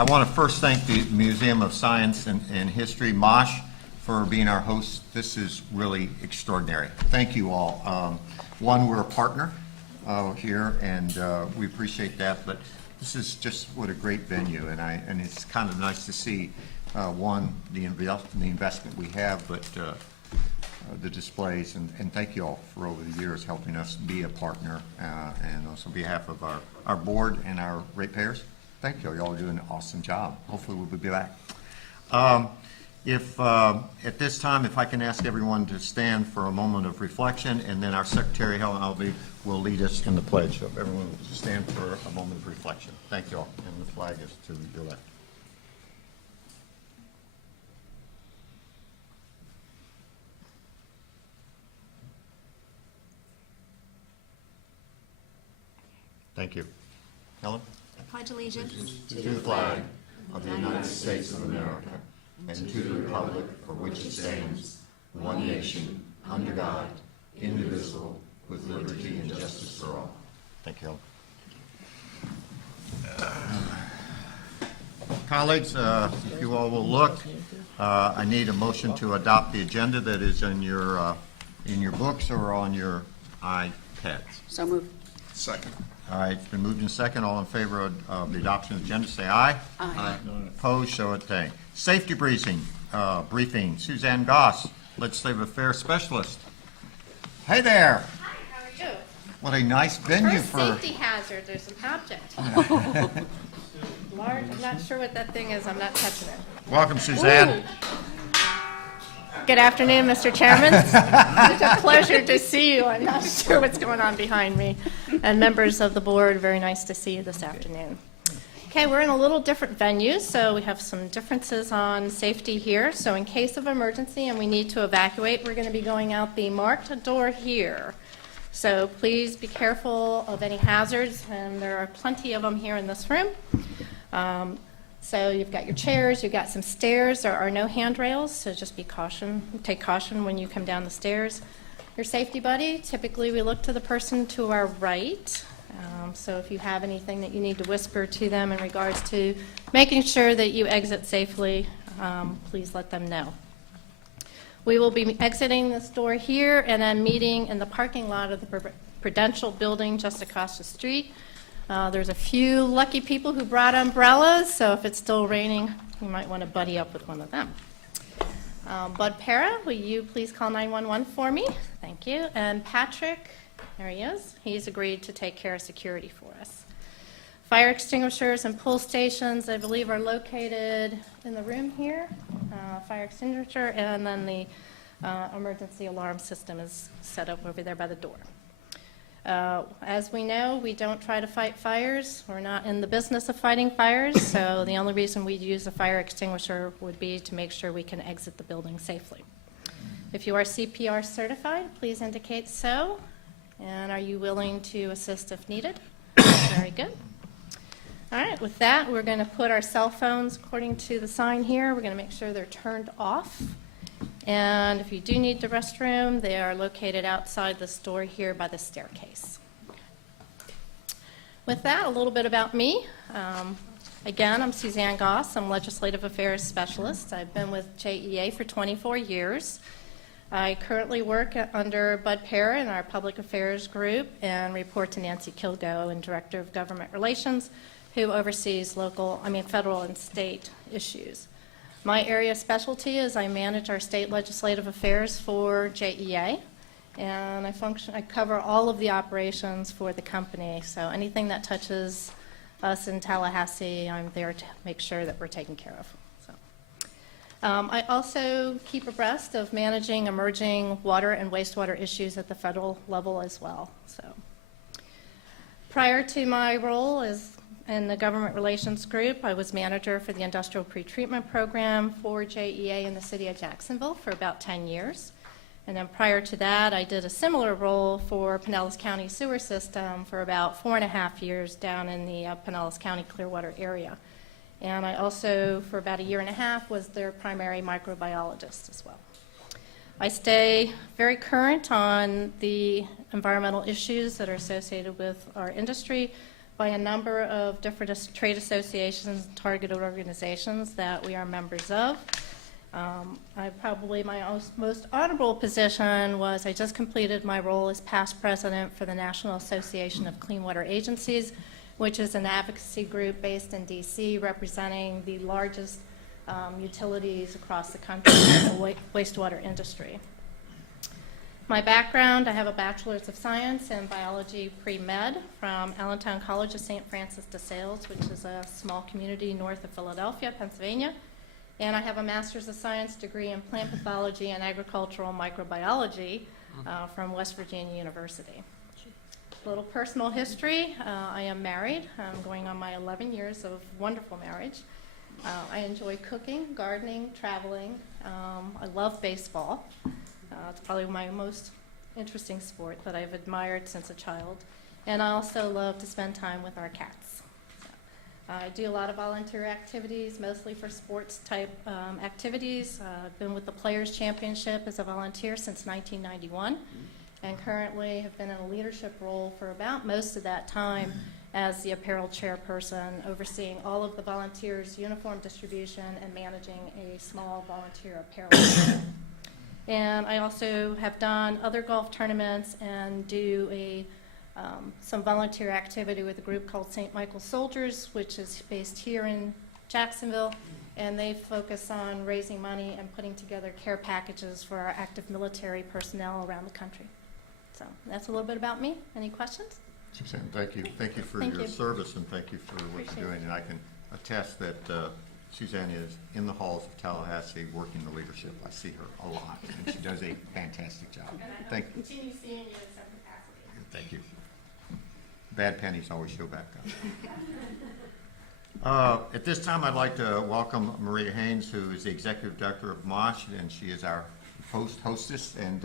I want to first thank the Museum of Science and History, MOSH, for being our host. This is really extraordinary. Thank you all. One, we're a partner here, and we appreciate that, but this is just what a great venue, and it's kind of nice to see, one, the investment we have, but the displays, and thank you all for over the years helping us be a partner, and also on behalf of our board and our ratepayers. Thank you. Y'all are doing an awesome job. Hopefully we'll be back. At this time, if I can ask everyone to stand for a moment of reflection, and then our Secretary, Helen Albee, will lead us in the pledge. So if everyone will stand for a moment of reflection. Thank you all. And the flag is to your left. Thank you. Helen? I pledge allegiance to the flag of the United States of America and to the republic for which it stands, one nation, under God, indivisible, with liberty and justice for all. Thank you. Colleagues, if you all will look, I need a motion to adopt the agenda that is in your books or on your iPads. So moved. Second. All right, it's been moved in second. All in favor of the adoption of the agenda, say aye. Aye. Opposed, show it nay. Safety briefing, Suzanne Goss, Legislative Affairs Specialist. Hey there. Hi, how are you? What a nice venue First for. safety hazard, there's an object. Large, I'm not sure what that thing is, I'm not touching it. Welcome, Suzanne. Good afternoon, Mr. Chairman. It's a pleasure to see you. I'm not sure what's going on behind me. And members of the board, very nice to see you this afternoon. Okay, we're in a little different venue, so we have some differences on safety here. So in case of emergency and we need to evacuate, we're going to be going out the marked door here. So please be careful of any hazards, and there are plenty of them here in this room. So you've got your chairs, you've got some stairs. There are no handrails, so just be caution. Take caution when you come down the stairs. Your safety buddy, typically we look to the person to our right. So if you have anything that you need to whisper to them in regards to making sure that you exit safely, please let them know. We will be exiting this door here and then meeting in the parking lot of the Prudential building just across the street. There's a few lucky people who brought umbrellas, so if it's still raining, you might want to buddy up with one of them. Bud Para, will you please call 911 for me? Thank you. And Patrick, there he is. He's agreed to take care of security for us. Fire extinguishers and pull stations, I believe, are located in the room here. Fire extinguisher, and then the emergency alarm system is set up over there by the door. As we know, we don't try to fight fires. We're not in the business of fighting fires, so the only reason we'd use a fire extinguisher would be to make sure we can exit the building safely. If you are CPR certified, please indicate so. And are you willing to assist if needed? Very good. All right, with that, we're going to put our cell phones, according to the sign here, we're going to make sure they're turned off. And if you do need the restroom, they are located outside the store here by the staircase. With that, a little bit about me. Again, I'm Suzanne Goss. I'm Legislative Affairs Specialist. I've been with JEA for 24 years. I currently work under Bud Para in our Public Affairs group and report to Nancy Kilgo, and Director of Government Relations, who oversees federal and state issues. My area of specialty is I manage our state legislative affairs for JEA, and I cover all of the operations for the company. So anything that touches us in Tallahassee, I'm there to make sure that we're taken care of. I also keep abreast of managing emerging water and wastewater issues at the federal level as well. So, prior to my role in the Government Relations Group, I was manager for the Industrial Pretreatment Program for JEA in the city of Jacksonville for about 10 years. And then prior to that, I did a similar role for Pinellas County Sewer System for about 4.5 years down in the Pinellas County Clearwater area. And I also, for about 1.5 years, was their primary microbiologist as well. I stay very current on the environmental issues that are associated with our industry, by a number of different trade associations and targeted organizations that we are members of. My most honorable position was I just completed my role as past president for the National Association of Clean Water Agencies, which is an advocacy group based in D.C. representing the largest utilities across the country in the wastewater industry. My background, I have a Bachelor's of Science in Biology Pre-Med from Allentown College of St. Francis de Sales, which is a small community north of Philadelphia, Pennsylvania. And I have a Master's of Science degree in Plant Pathology and Agricultural Microbiology from West Virginia University. A little personal history. I am married. I'm going on my 11 years of wonderful marriage. I enjoy cooking, gardening, traveling. I love baseball. It's probably my most interesting sport that I've admired since a child. And I also love to spend time with our cats. I do a lot of volunteer activities, mostly for sports type activities. I've been with the Players Championship as a volunteer since 1991, and currently have been in a leadership role for about most of that time as the apparel chairperson, overseeing all of the volunteers' uniform distribution and managing a small volunteer apparel store. And I also have done other golf tournaments and do some volunteer activity with a group called St. Michael's Soldiers, which is based here in Jacksonville, and they focus on raising money and putting together care packages for our active military personnel around the country. So that's a little bit about me. Any questions? Suzanne, thank you. Thank you for your service, and thank you for what you're doing. And I can attest that Suzanne is in the halls of Tallahassee working the leadership. I see her a lot, and she does a fantastic job. Thank you. Continue seeing you in some capacity. Thank you. Bad pennies always show back up. At this time, I'd like to welcome Maria Haynes, who is the Executive Director of MOSH, and she is our hostess. And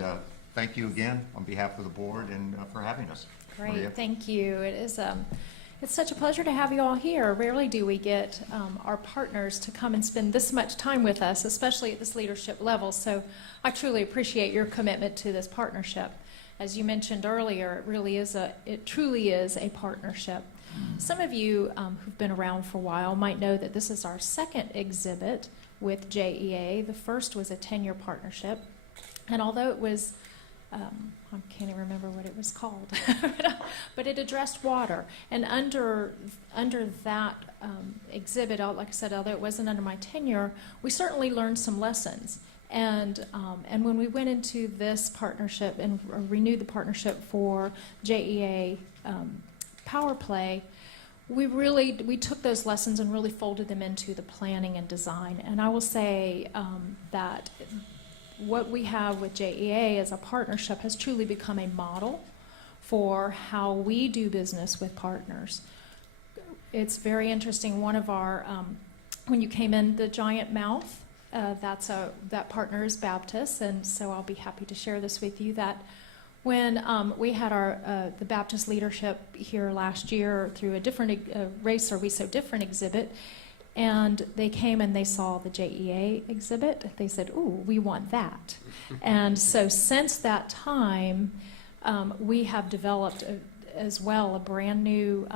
thank you again on behalf of the board and for having us. Great, Maria. thank you. It is it's such a pleasure to have you all here. Rarely do we get our partners to come and spend this much time with us, especially at this leadership level. So I truly appreciate your commitment to this partnership. As you mentioned earlier, it truly is a partnership. Some of you who've been around for a while might know that this is our second exhibit with JEA. The first was a 10-year partnership, and although it was I can't even remember what it was called, but it addressed water. And under that exhibit, like I said, although it wasn't under my tenure, we certainly learned some lessons. And when we went into this partnership and renewed the partnership for JEA Power Play, we took those lessons and really folded them into the planning and design. And I will say that what we have with JEA as a partnership has truly become a model for how we do business with partners. It's very interesting. One of our, when you came in, the giant mouth, that partner is Baptist, and so I'll be happy to share this with you. That when we had the Baptist leadership here last year through a different Race Are We So Different exhibit, and they came and they saw the JEA exhibit. They said, "Ooh, we want that." And so since that time, we have developed as well a brand new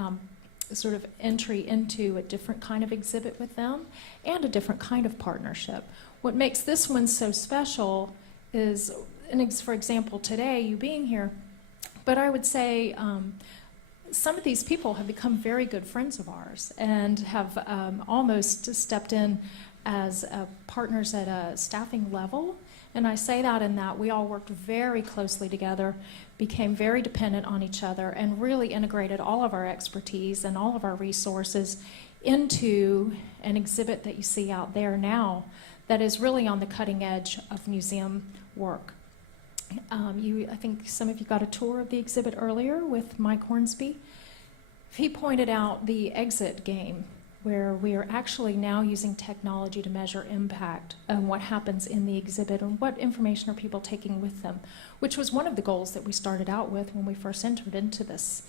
sort of entry into a different kind of exhibit with them and a different kind of partnership. What makes this one so special is, for example, today, you being here, but I would say some of these people have become very good friends of ours and have almost stepped in as partners at a staffing level. And I say that in that we all worked very closely together, became very dependent on each other, and really integrated all of our expertise and all of our resources into an exhibit that you see out there now that is really on the cutting edge of museum work. I think some of you got a tour of the exhibit earlier with Mike Hornsby. He pointed out the exit game, where we are actually now using technology to measure impact and what happens in the exhibit and what information are people taking with them, which was one of the goals that we started out with when we first entered into this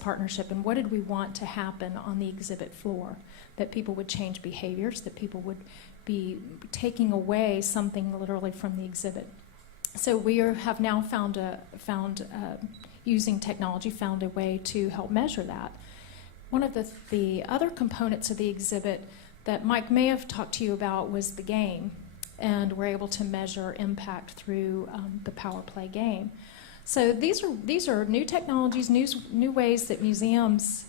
partnership. And what did we want to happen on the exhibit floor? That people would change behaviors, that people would be taking away something literally from the exhibit. So we have now using technology, found a way to help measure that. one of the other components of the exhibit that Mike may have talked to you about was the game, and we're able to measure impact through the Power Play game. So these are new technologies, new ways that museums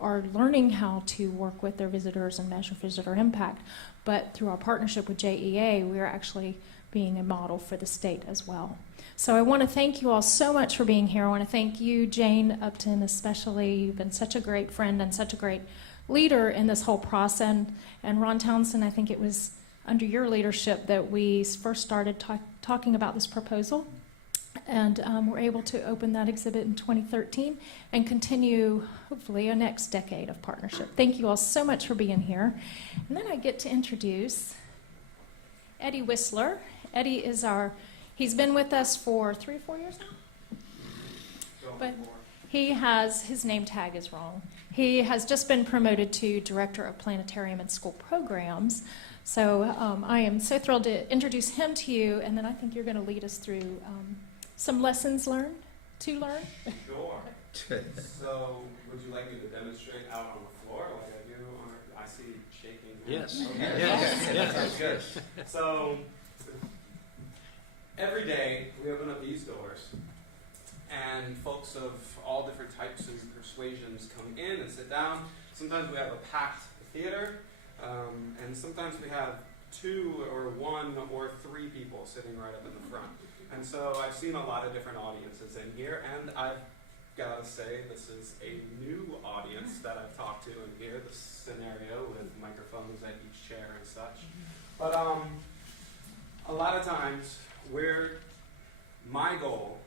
are learning how to work with their visitors and measure visitor impact. But through our partnership with JEA, we are actually being a model for the state as well. So I want to thank you all so much for being here. I want to thank you, Jane Upton, especially. You've been such a great friend and such a great leader in this whole process. And Ron Townsend, I think it was under your leadership that we first started talking about this proposal. And we're able to open that exhibit in 2013 and continue, hopefully, a next decade of partnership. Thank you all so much for being here. And then I get to introduce Eddie Whistler. Eddie is he's been with us for 3 or 4 years now? But his name tag is wrong. He has just been promoted to Director of Planetarium and School Programs. So I am so thrilled to introduce him to you, and then I think you're going to lead us through some lessons learned. Sure. So, would you like me to demonstrate out on the floor like I do I see shaking hands. Yes. Okay. Yes. Sounds good. So, every day we open up these doors, and folks of all different types and persuasions come in and sit down. Sometimes we have a packed theater, and sometimes we have 2 or 1 or 3 people sitting right up in the front. And so I've seen a lot of different audiences in here, and I've got to say this is a new audience that I've talked to in here, this scenario with microphones at each chair and such. But a lot of times my goal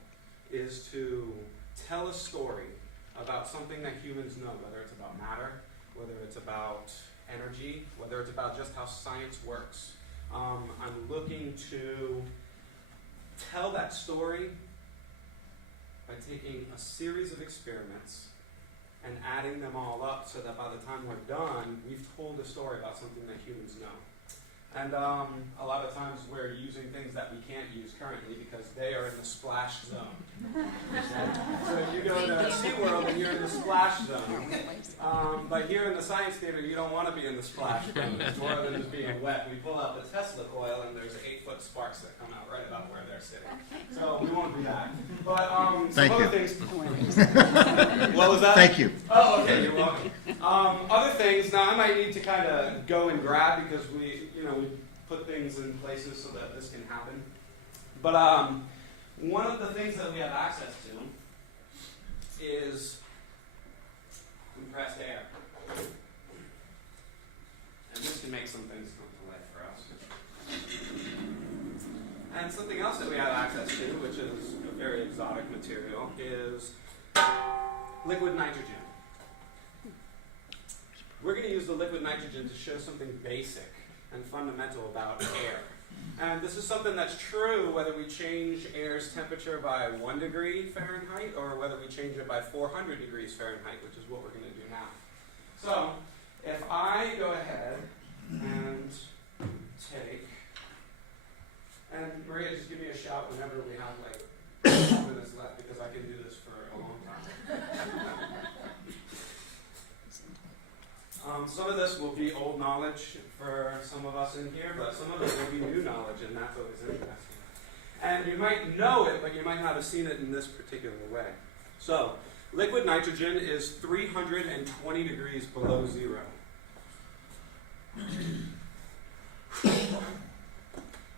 is to tell a story about something that humans know, whether it's about matter, whether it's about energy, whether it's about just how science works. I'm looking to tell that story by taking a series of experiments and adding them all up so that by the time we're done, we've told a story about something that humans know. And a lot of times we're using things that we can't use currently because they are in the splash zone. So if you go to SeaWorld and you're in the splash zone, but here in the Science Theater you don't want to be in the splash zone. It's more than just being wet. We pull out the Tesla coil and there's 8-foot sparks that come out right about where they're sitting. So we won't do that. But some Thank other you. things. What was that? Thank you. Oh, okay, you're welcome. Other things, now I might need to kind of go and grab because we put things in places so that this can happen. But one of the things that we have access to is compressed air. And this can make some things come to life for us. And something else that we have access to, which is a very exotic material, is liquid nitrogen. We're going to use the liquid nitrogen to show something basic and fundamental about air. And this is something that's true whether we change air's temperature by 1 degree Fahrenheit or whether we change it by 400 degrees Fahrenheit, which is what we're going to do now. So, if I go ahead and take, and Maria, just give me a shout whenever we have like 4 minutes left because I can do this for a long time. Some of this will be old knowledge for some of us in here, but some of it will be new knowledge, and that's always interesting. And you might know it, but you might not have seen it in this particular way. So, liquid nitrogen is 320 degrees below zero.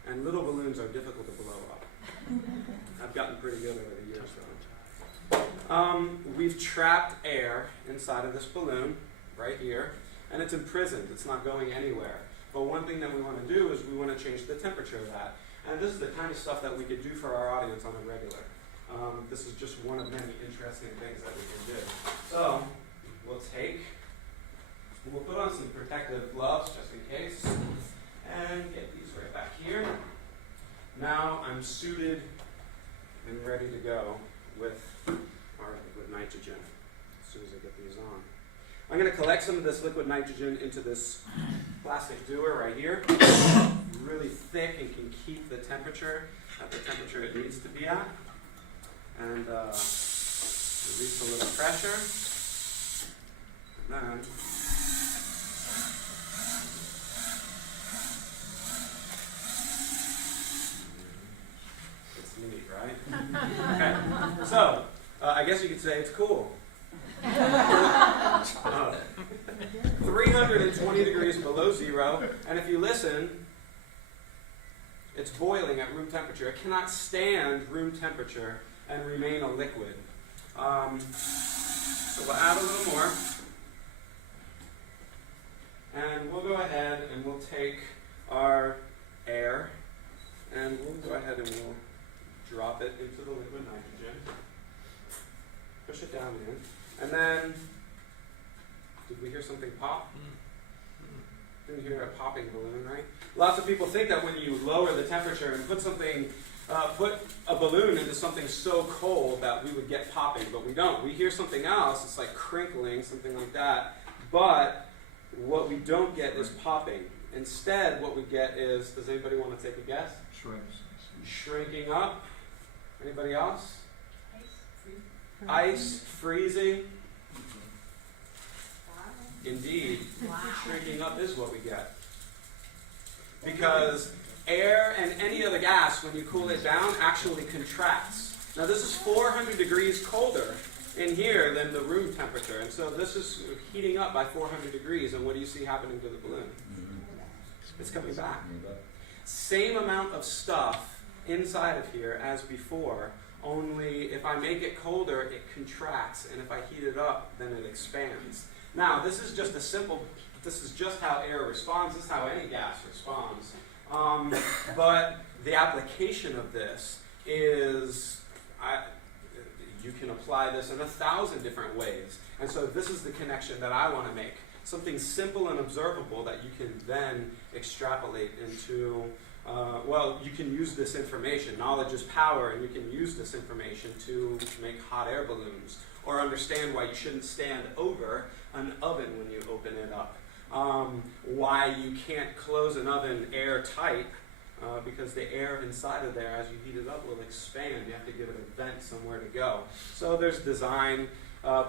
And little balloons are difficult to blow up. I've gotten pretty good over the years, though. We've trapped air inside of this balloon, right here, and it's imprisoned. It's not going anywhere. But one thing that we want to do is we want to change the temperature of that. And this is the kind of stuff that we could do for our audience on a regular. This is just one of many interesting things that we can do. So, we'll put on some protective gloves just in case, and get these right back here. Now I'm suited and ready to go with our liquid nitrogen as soon as I get these on. I'm going to collect some of this liquid nitrogen into this plastic dewar right here. Really thick and can keep the temperature at the temperature it needs to be at. And release a little pressure. then it's neat, right? Okay, so I guess you could say it's cool. 320 degrees below zero, and if you listen, it's boiling at room temperature. It cannot stand room temperature and remain a liquid. So we'll add a little more, and we'll go ahead and we'll take our air, and we'll go ahead and we'll drop it into the liquid nitrogen. Push it down in. And then, did we hear something pop? Didn't hear a popping balloon, right? Lots of people think that when you lower the temperature and put a balloon into something so cold that we would get popping, but we don't. We hear something else, it's like crinkling, something like that. But what we don't get is popping. Instead, what we get is, does anybody want to take a guess? Shrinking up. Anybody else? Ice freezing. Indeed, shrinking up is what we get. Because air and any other gas, when you cool it down, actually contracts. Now this is 400 degrees colder in here than the room temperature. And so this is heating up by 400 degrees. And what do you see happening to the balloon? It's coming back. Same amount of stuff inside of here as before. Only if I make it colder, it contracts, and if I heat it up, then it expands. Now, this is just how air responds. This is how any gas responds. But the application of this is, you can apply this in 1,000 different ways. And so this is the connection that I want to make. Something simple and observable that you can then extrapolate into. You can use this information. Knowledge is power, and you can use this information to make hot air balloons, or understand why you shouldn't stand over an oven when you open it up. Why you can't close an oven airtight, because the air inside of there, as you heat it up, will expand. You have to give it a vent somewhere to go. So there's design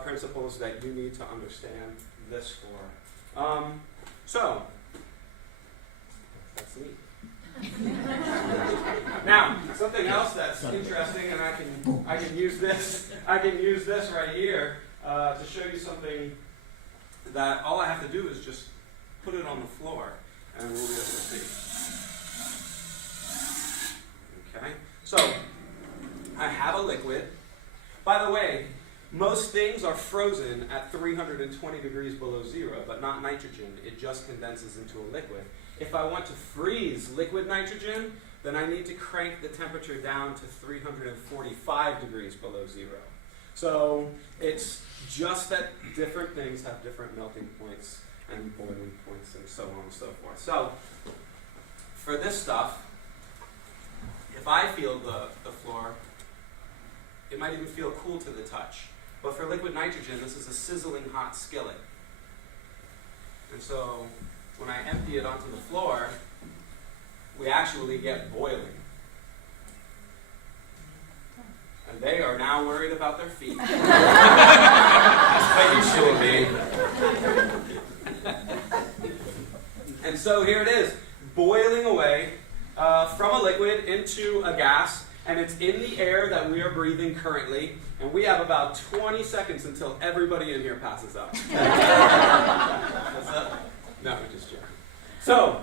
principles that you need to understand this for. So that's neat. Now, something else that's interesting, and I can use this right here to show you something that all I have to do is just put it on the floor, and we'll be able to see. Okay, so I have a liquid. By the way, most things are frozen at 320 degrees below zero, but not nitrogen. It just condenses into a liquid. If I want to freeze liquid nitrogen, then I need to crank the temperature down to 345 degrees below zero. So it's just that different things have different melting points and boiling points and so on and so forth. So for this stuff, if I feel the floor, it might even feel cool to the touch. But for liquid nitrogen, this is a sizzling hot skillet. And so when I empty it onto the floor, we actually get boiling. And they are now worried about their feet. But you should be. And so here it is, boiling away from a liquid into a gas, and it's in the air that we are breathing currently, and we have about 20 seconds until everybody in here passes out. What's that? No, just joking. So,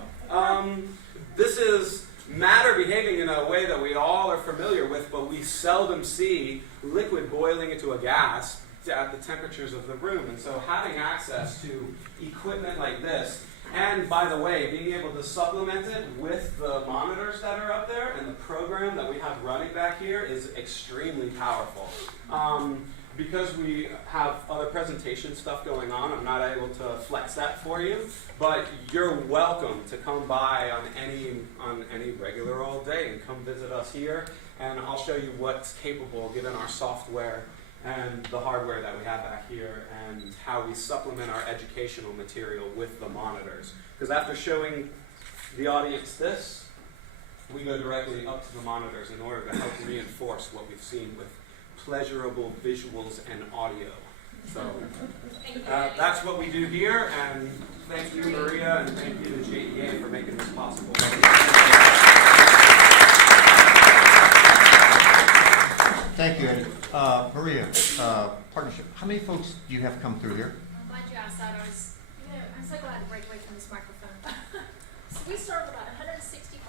this is matter behaving in a way that we all are familiar with, but we seldom see liquid boiling into a gas at the temperatures of the room. And so having access to equipment like this, and by the way, being able to supplement it with the monitors that are up there and the program that we have running back here is extremely powerful. Because we have other presentation stuff going on, I'm not able to flex that for you, but you're welcome to come by on any regular old day and come visit us here, and I'll show you what's capable given our software and the hardware that we have back here, and how we supplement our educational material with the monitors. Because after showing the audience this, we go directly up to the monitors in order to help reinforce what we've seen with pleasurable visuals and audio. So that's what we do here, and thank you, Maria, and thank you to JEA for making this possible. Thank you, Eddie. Maria, partnership, how many folks do you have come through here? I'm glad you asked that. I'm so glad to break away from this microphone. So we serve about 165,000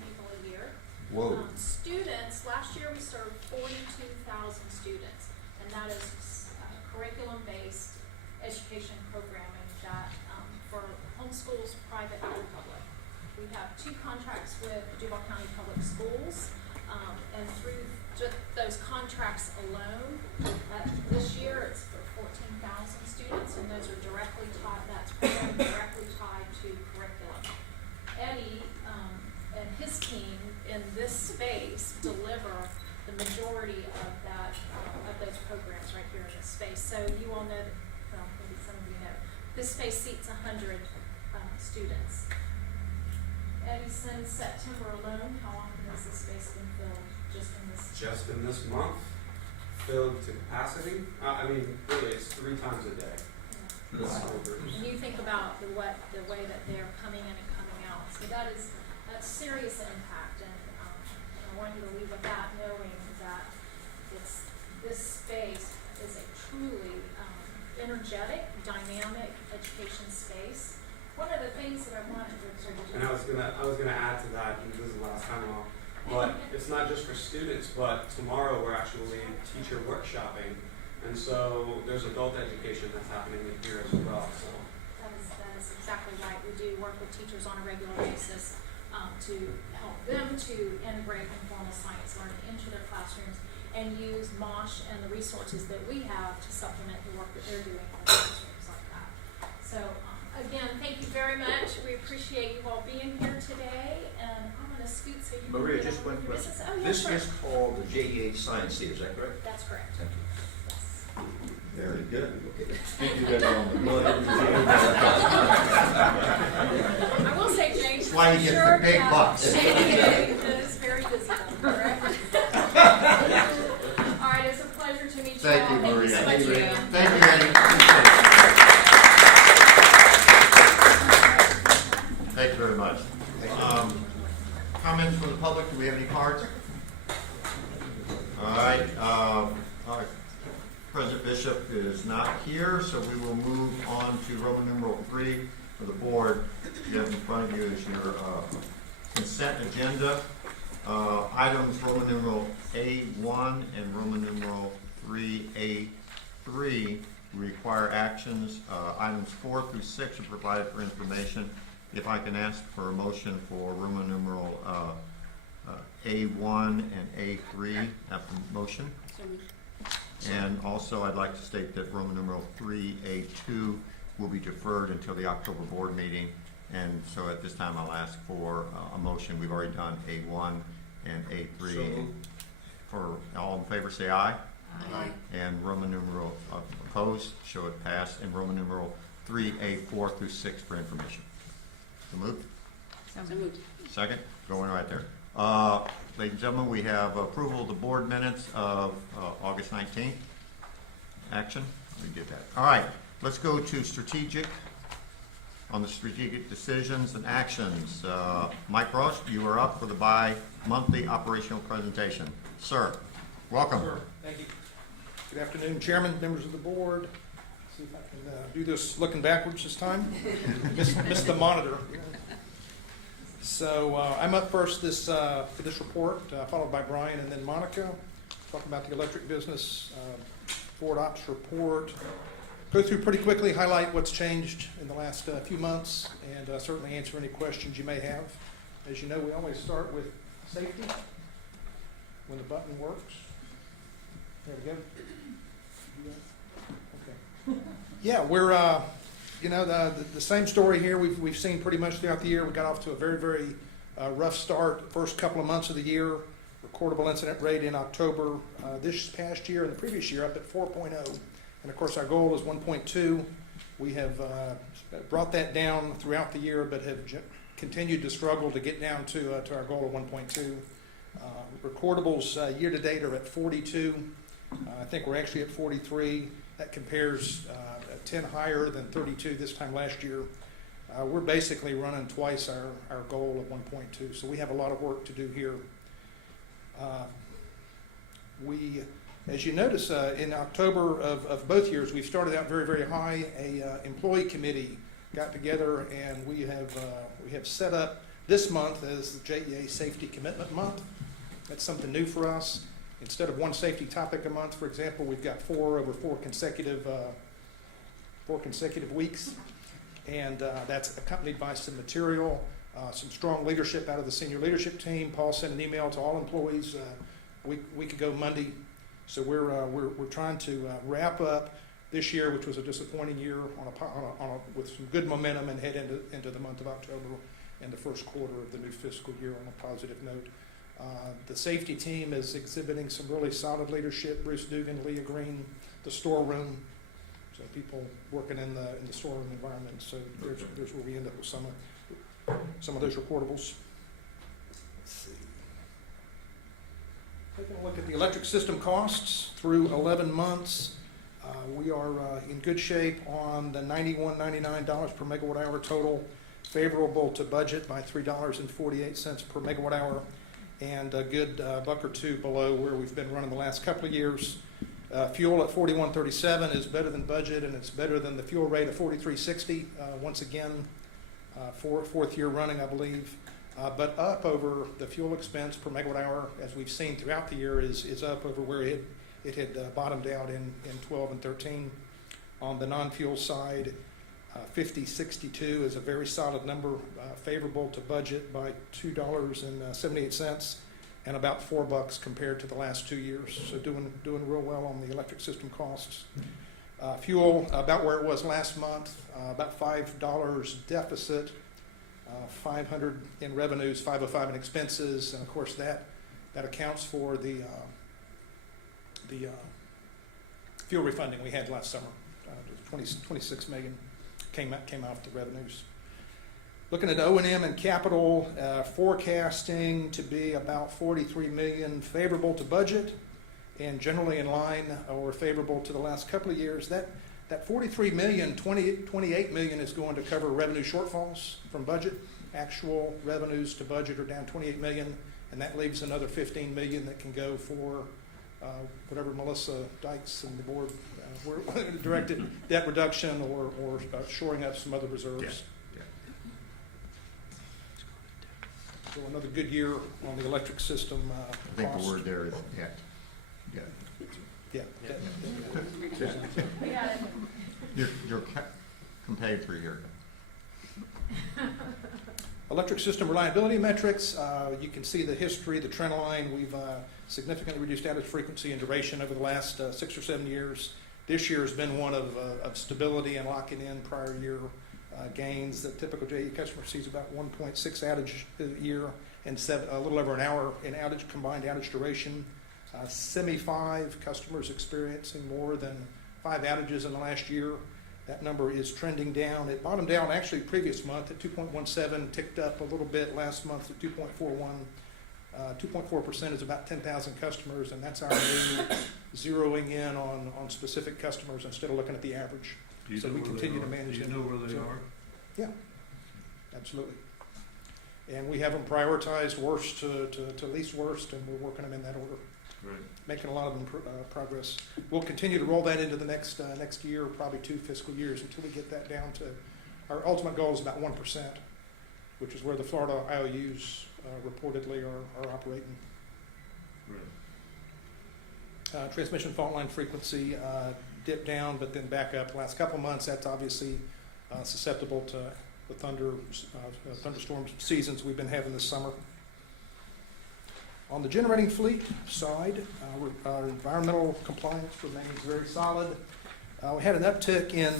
people a year. Whoa. Students, last year we served 42,000 students, and that is curriculum-based education programming that for homeschools, private and public. We have 2 contracts with Duval County Public Schools, and through just those contracts alone, this year it's for 14,000 students, and those are directly tied, that's program directly tied to curriculum. Eddie and his team in this space deliver the majority of that, of those programs right here in this space. So you all know that, well, maybe some of you know, this space seats 100 students. Eddie, since September alone, how often has this space been filled Just in this month, filled to capacity. I mean, really, it's 3 times a day. Yeah. And you think about the way that they're coming in and coming out. So that's serious impact, and I want you to leave with that, knowing that this space is a truly energetic, dynamic education space. One of the things that I wanted to And I was gonna add to that, and this is the last time but it's not just for students, but tomorrow we're actually teacher workshopping, and so there's adult education that's happening in here as well. So that is exactly right. We do work with teachers on a regular basis to help them to integrate informal science learning into their classrooms and use MOSH and the resources that we have to supplement the work that they're doing in the classrooms like that. So again, thank you very much. We appreciate you all being here today, and I'm going to scoot so you Maria, can get just on one with your question. business. Oh, yes, This sir. is called the JEA Science Theater, is that correct? That's correct. Thank you. Yes. Very good. Okay. I will say, James, That's why you get the big bucks. is very visible, correct? All right, it's a pleasure to meet you all. Thank you, Maria. so much, Thank you, Maria. Thank you, Eddie. Appreciate it. Thank you very much. Comments from the public? Do we have any cards? All right. President Bishop is not here, so we will move on to Roman numeral 3 for the board. You have in front of you is your consent agenda. Items Roman numeral A1 and Roman numeral 3A3 require actions. Items 4 through 6 are provided for information. If I can ask for a motion for Roman numeral A1 and A3 after motion. And also I'd like to state that Roman numeral 3A2 will be deferred until the October board meeting. And so at this time I'll ask for a motion. We've already done A1 and A3. So For all in favor, say aye. Aye. And Roman numeral opposed, show it passed. And Roman numeral 3A4 through 6 for information. So moved? So moved. Second? Going right there. Ladies and gentlemen, we have approval of the board minutes of August 19th. Action? We did that. All right, let's go to strategic. On the strategic decisions and actions. Mike Ross, you are up for the bi-monthly operational presentation. Sir, welcome. Sure. Thank you. Good afternoon, Chairman, members of the board. See if I can do this looking backwards this time. Miss the monitor. So I'm up first for this report, followed by Brian and then Monica. Talk about the electric business, Ford Ops report. Go through pretty quickly, highlight what's changed in the last few months, and certainly answer any questions you may have. As you know, we always start with safety, when the button works. There we go. Okay. Yeah, we're, the same story here we've seen pretty much throughout the year. We got off to a very, very rough start first couple of months of the year. Recordable incident rate in October this past year and the previous year up at 4.0. And of course, our goal is 1.2. We have brought that down throughout the year, but have continued to struggle to get down to our goal of 1.2. Recordables year to date are at 42. I think we're actually at 43. That compares 10 higher than 32 this time last year. We're basically running twice our goal of 1.2, so we have a lot of work to do here. As you notice, in October of both years, we started out very, very high. A employee committee got together, and we have set up this month as the JEA Safety Commitment Month. That's something new for us. Instead of one safety topic a month, for example, we've got 4 over 4 consecutive weeks, and that's accompanied by some material, some strong leadership out of the senior leadership team. Paul sent an email to all employees a week ago Monday. So we're trying to wrap up this year, which was a disappointing year, with some good momentum, and head into the month of October and the first quarter of the new fiscal year on a positive note. The safety team is exhibiting some really solid leadership. Bruce Dugan, Leah Green, the storeroom, so people working in the storeroom environment. So there's where we end up with some of those reportables. Let's see. Taking a look at the electric system costs through 11 months. We are in good shape on the $91.99 per megawatt hour total, favorable to budget by $3.48 per megawatt hour, and a good buck or two below where we've been running the last couple of years. Fuel at $41.37 is better than budget, and it's better than the fuel rate of $43.60. Once again, fourth year running, I believe. But up over the fuel expense per megawatt hour, as we've seen throughout the year, is up over where it had bottomed out in 12 and 13. On the non-fuel side, 50.62 is a very solid number, favorable to budget by $2.78, and about $4 compared to the last 2 years. So doing real well on the electric system costs. Fuel about where it was last month, about $5 deficit, 500 in revenues, 505 in expenses, and of course that accounts for the fuel refunding we had last summer. 26 million came off the revenues. Looking at O&M and capital, forecasting to be about 43 million favorable to budget, and generally in line or favorable to the last couple of years. That 43 million, 28 million is going to cover revenue shortfalls from budget. Actual revenues to budget are down 28 million, and that leaves another 15 million that can go for whatever Melissa Dykes and the board directed, debt reduction or shoring up some other reserves. Yeah. So another good year on the electric system I think cost. the word there is debt. Yeah. You're competitor here. Electric system reliability metrics, you can see the history, the trend line. We've significantly reduced outage frequency and duration over the last 6 or 7 years. This year has been one of stability and locking in prior year gains. The typical JEA customer sees about 1.6 outage a year and a little over an hour in combined outage duration. Semi-5 customers experiencing more than 5 outages in the last year. That number is trending down. It bottomed out actually previous month at 2.17, ticked up a little bit last month at 2.41. 2.4% is about 10,000 customers, and that's our new zeroing in on specific customers instead of looking at the average. So we continue to manage them. Do you know where they are? Yeah, absolutely. And we have them prioritized worst to least worst, and we're working them in that order. Right. Making a lot of progress. We'll continue to roll that into the next year, probably 2 fiscal years, until we get that down to, our ultimate goal is about 1%, which is where the Florida IOUs reportedly are operating. Right. Transmission fault line frequency dipped down, but then back up. The last couple of months, that's obviously susceptible to the thunderstorm seasons we've been having this summer. On the generating fleet side, our environmental compliance remains very solid. We had an uptick in,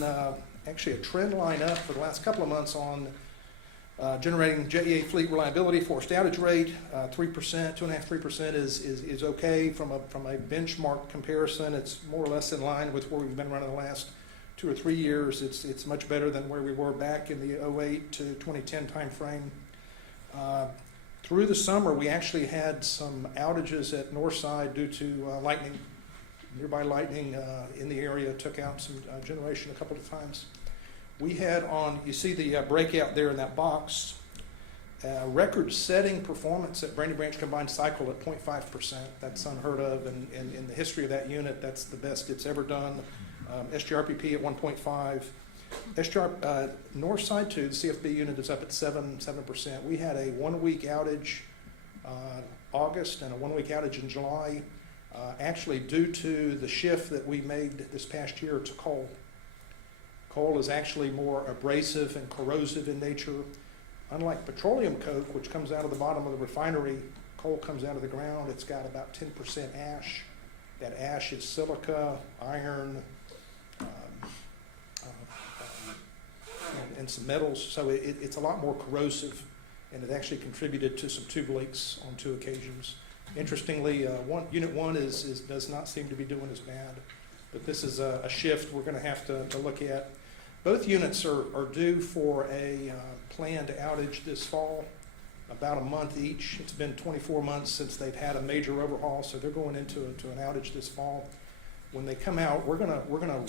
actually a trend line up for the last couple of months on generating JEA fleet reliability, forced outage rate, 3%, 2.5–3% is okay from a benchmark comparison. It's more or less in line with where we've been running the last 2 or 3 years. It's much better than where we were back in the 08 to 2010 timeframe. Through the summer, we actually had some outages at Northside due to lightning. nearby lightning in the area took out some generation a couple of times. We had on, you see the breakout there in that box, record-setting performance at Brandy Branch Combined Cycle at 0.5%. That's unheard of, and in the history of that unit, that's the best it's ever done. SGRPP at 1.5. SGR north side 2, the CFB unit is up at 7%. We had a 1-week outage August and a 1-week outage in July, actually due to the shift that we made this past year to coal. Coal is actually more abrasive and corrosive in nature. Unlike petroleum coke, which comes out of the bottom of the refinery, coal comes out of the ground. It's got about 10% ash. That ash is silica, iron, and some metals. So it's a lot more corrosive, and it actually contributed to some tube leaks on 2 occasions. Interestingly, Unit 1 does not seem to be doing as bad, but this is a shift we're going to have to look at. Both units are due for a planned outage this fall, about a month each. It's been 24 months since they've had a major overhaul, so they're going into an outage this fall. When they come out, we're gonna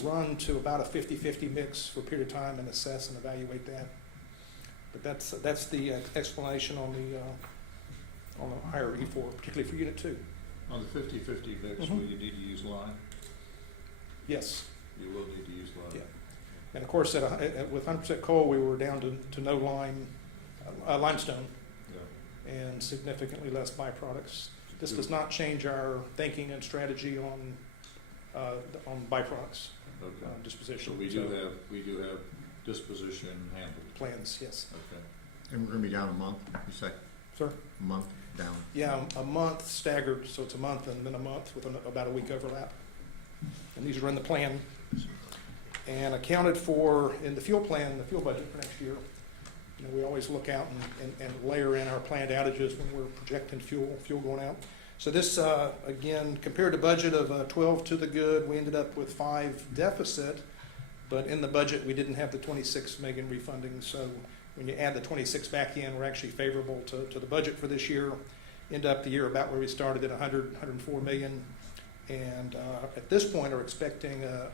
run to about a 50-50 mix for a period of time and assess and evaluate that. But that's the explanation on the higher E4, particularly for Unit 2. On the 50-50 mix, Mhm. will you need to use lime? Yes. You will need to use lime. Yeah. And of course, with 100% coal, we were down to no limestone, Yeah. and significantly less byproducts. This does not change our thinking and strategy on byproducts Okay. disposition. So we do have disposition handled. Plans, yes. Okay. And we're going to be down a month, you say? Sir? A month down. Yeah, a month staggered, so it's a month and then a month with about a week overlap. And these are in the plan and accounted for in the fuel plan, the fuel budget for next year. You know, we always look out and layer in our planned outages when we're projecting fuel going out. So this, again, compared to budget of 12 to the good, we ended up with 5 deficit, but in the budget, we didn't have the 26 million refunding. So when you add the 26 back in, we're actually favorable to the budget for this year. End up the year about where we started at 104 million. And at this point, are expecting a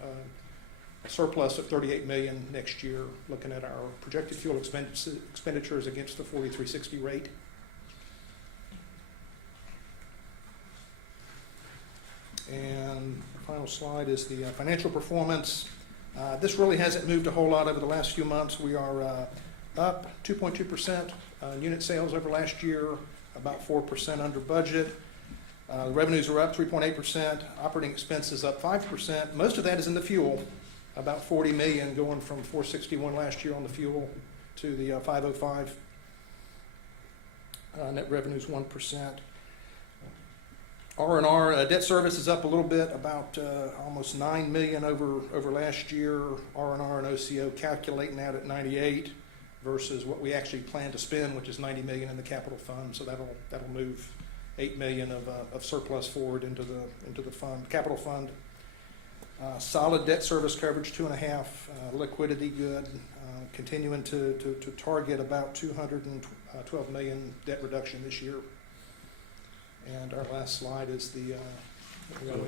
surplus of 38 million next year, looking at our projected fuel expenditures against the 4360 rate. And the final slide is the financial performance. This really hasn't moved a whole lot over the last few months. We are up 2.2% unit sales over last year, about 4% under budget. Revenues are up 3.8%, operating expenses up 5%. Most of that is in the fuel, about 40 million going from 461 last year on the fuel to the 505. Net revenues 1%. R&R debt service is up a little bit, about almost 9 million over last year. R&R and OCO calculating out at 98 versus what we actually plan to spend, which is 90 million in the capital fund. So that'll move 8 million of surplus forward into the fund, capital fund. Solid debt service coverage, 2.5. Liquidity good. Continuing to target about 212 million debt reduction this year. And our last slide is the.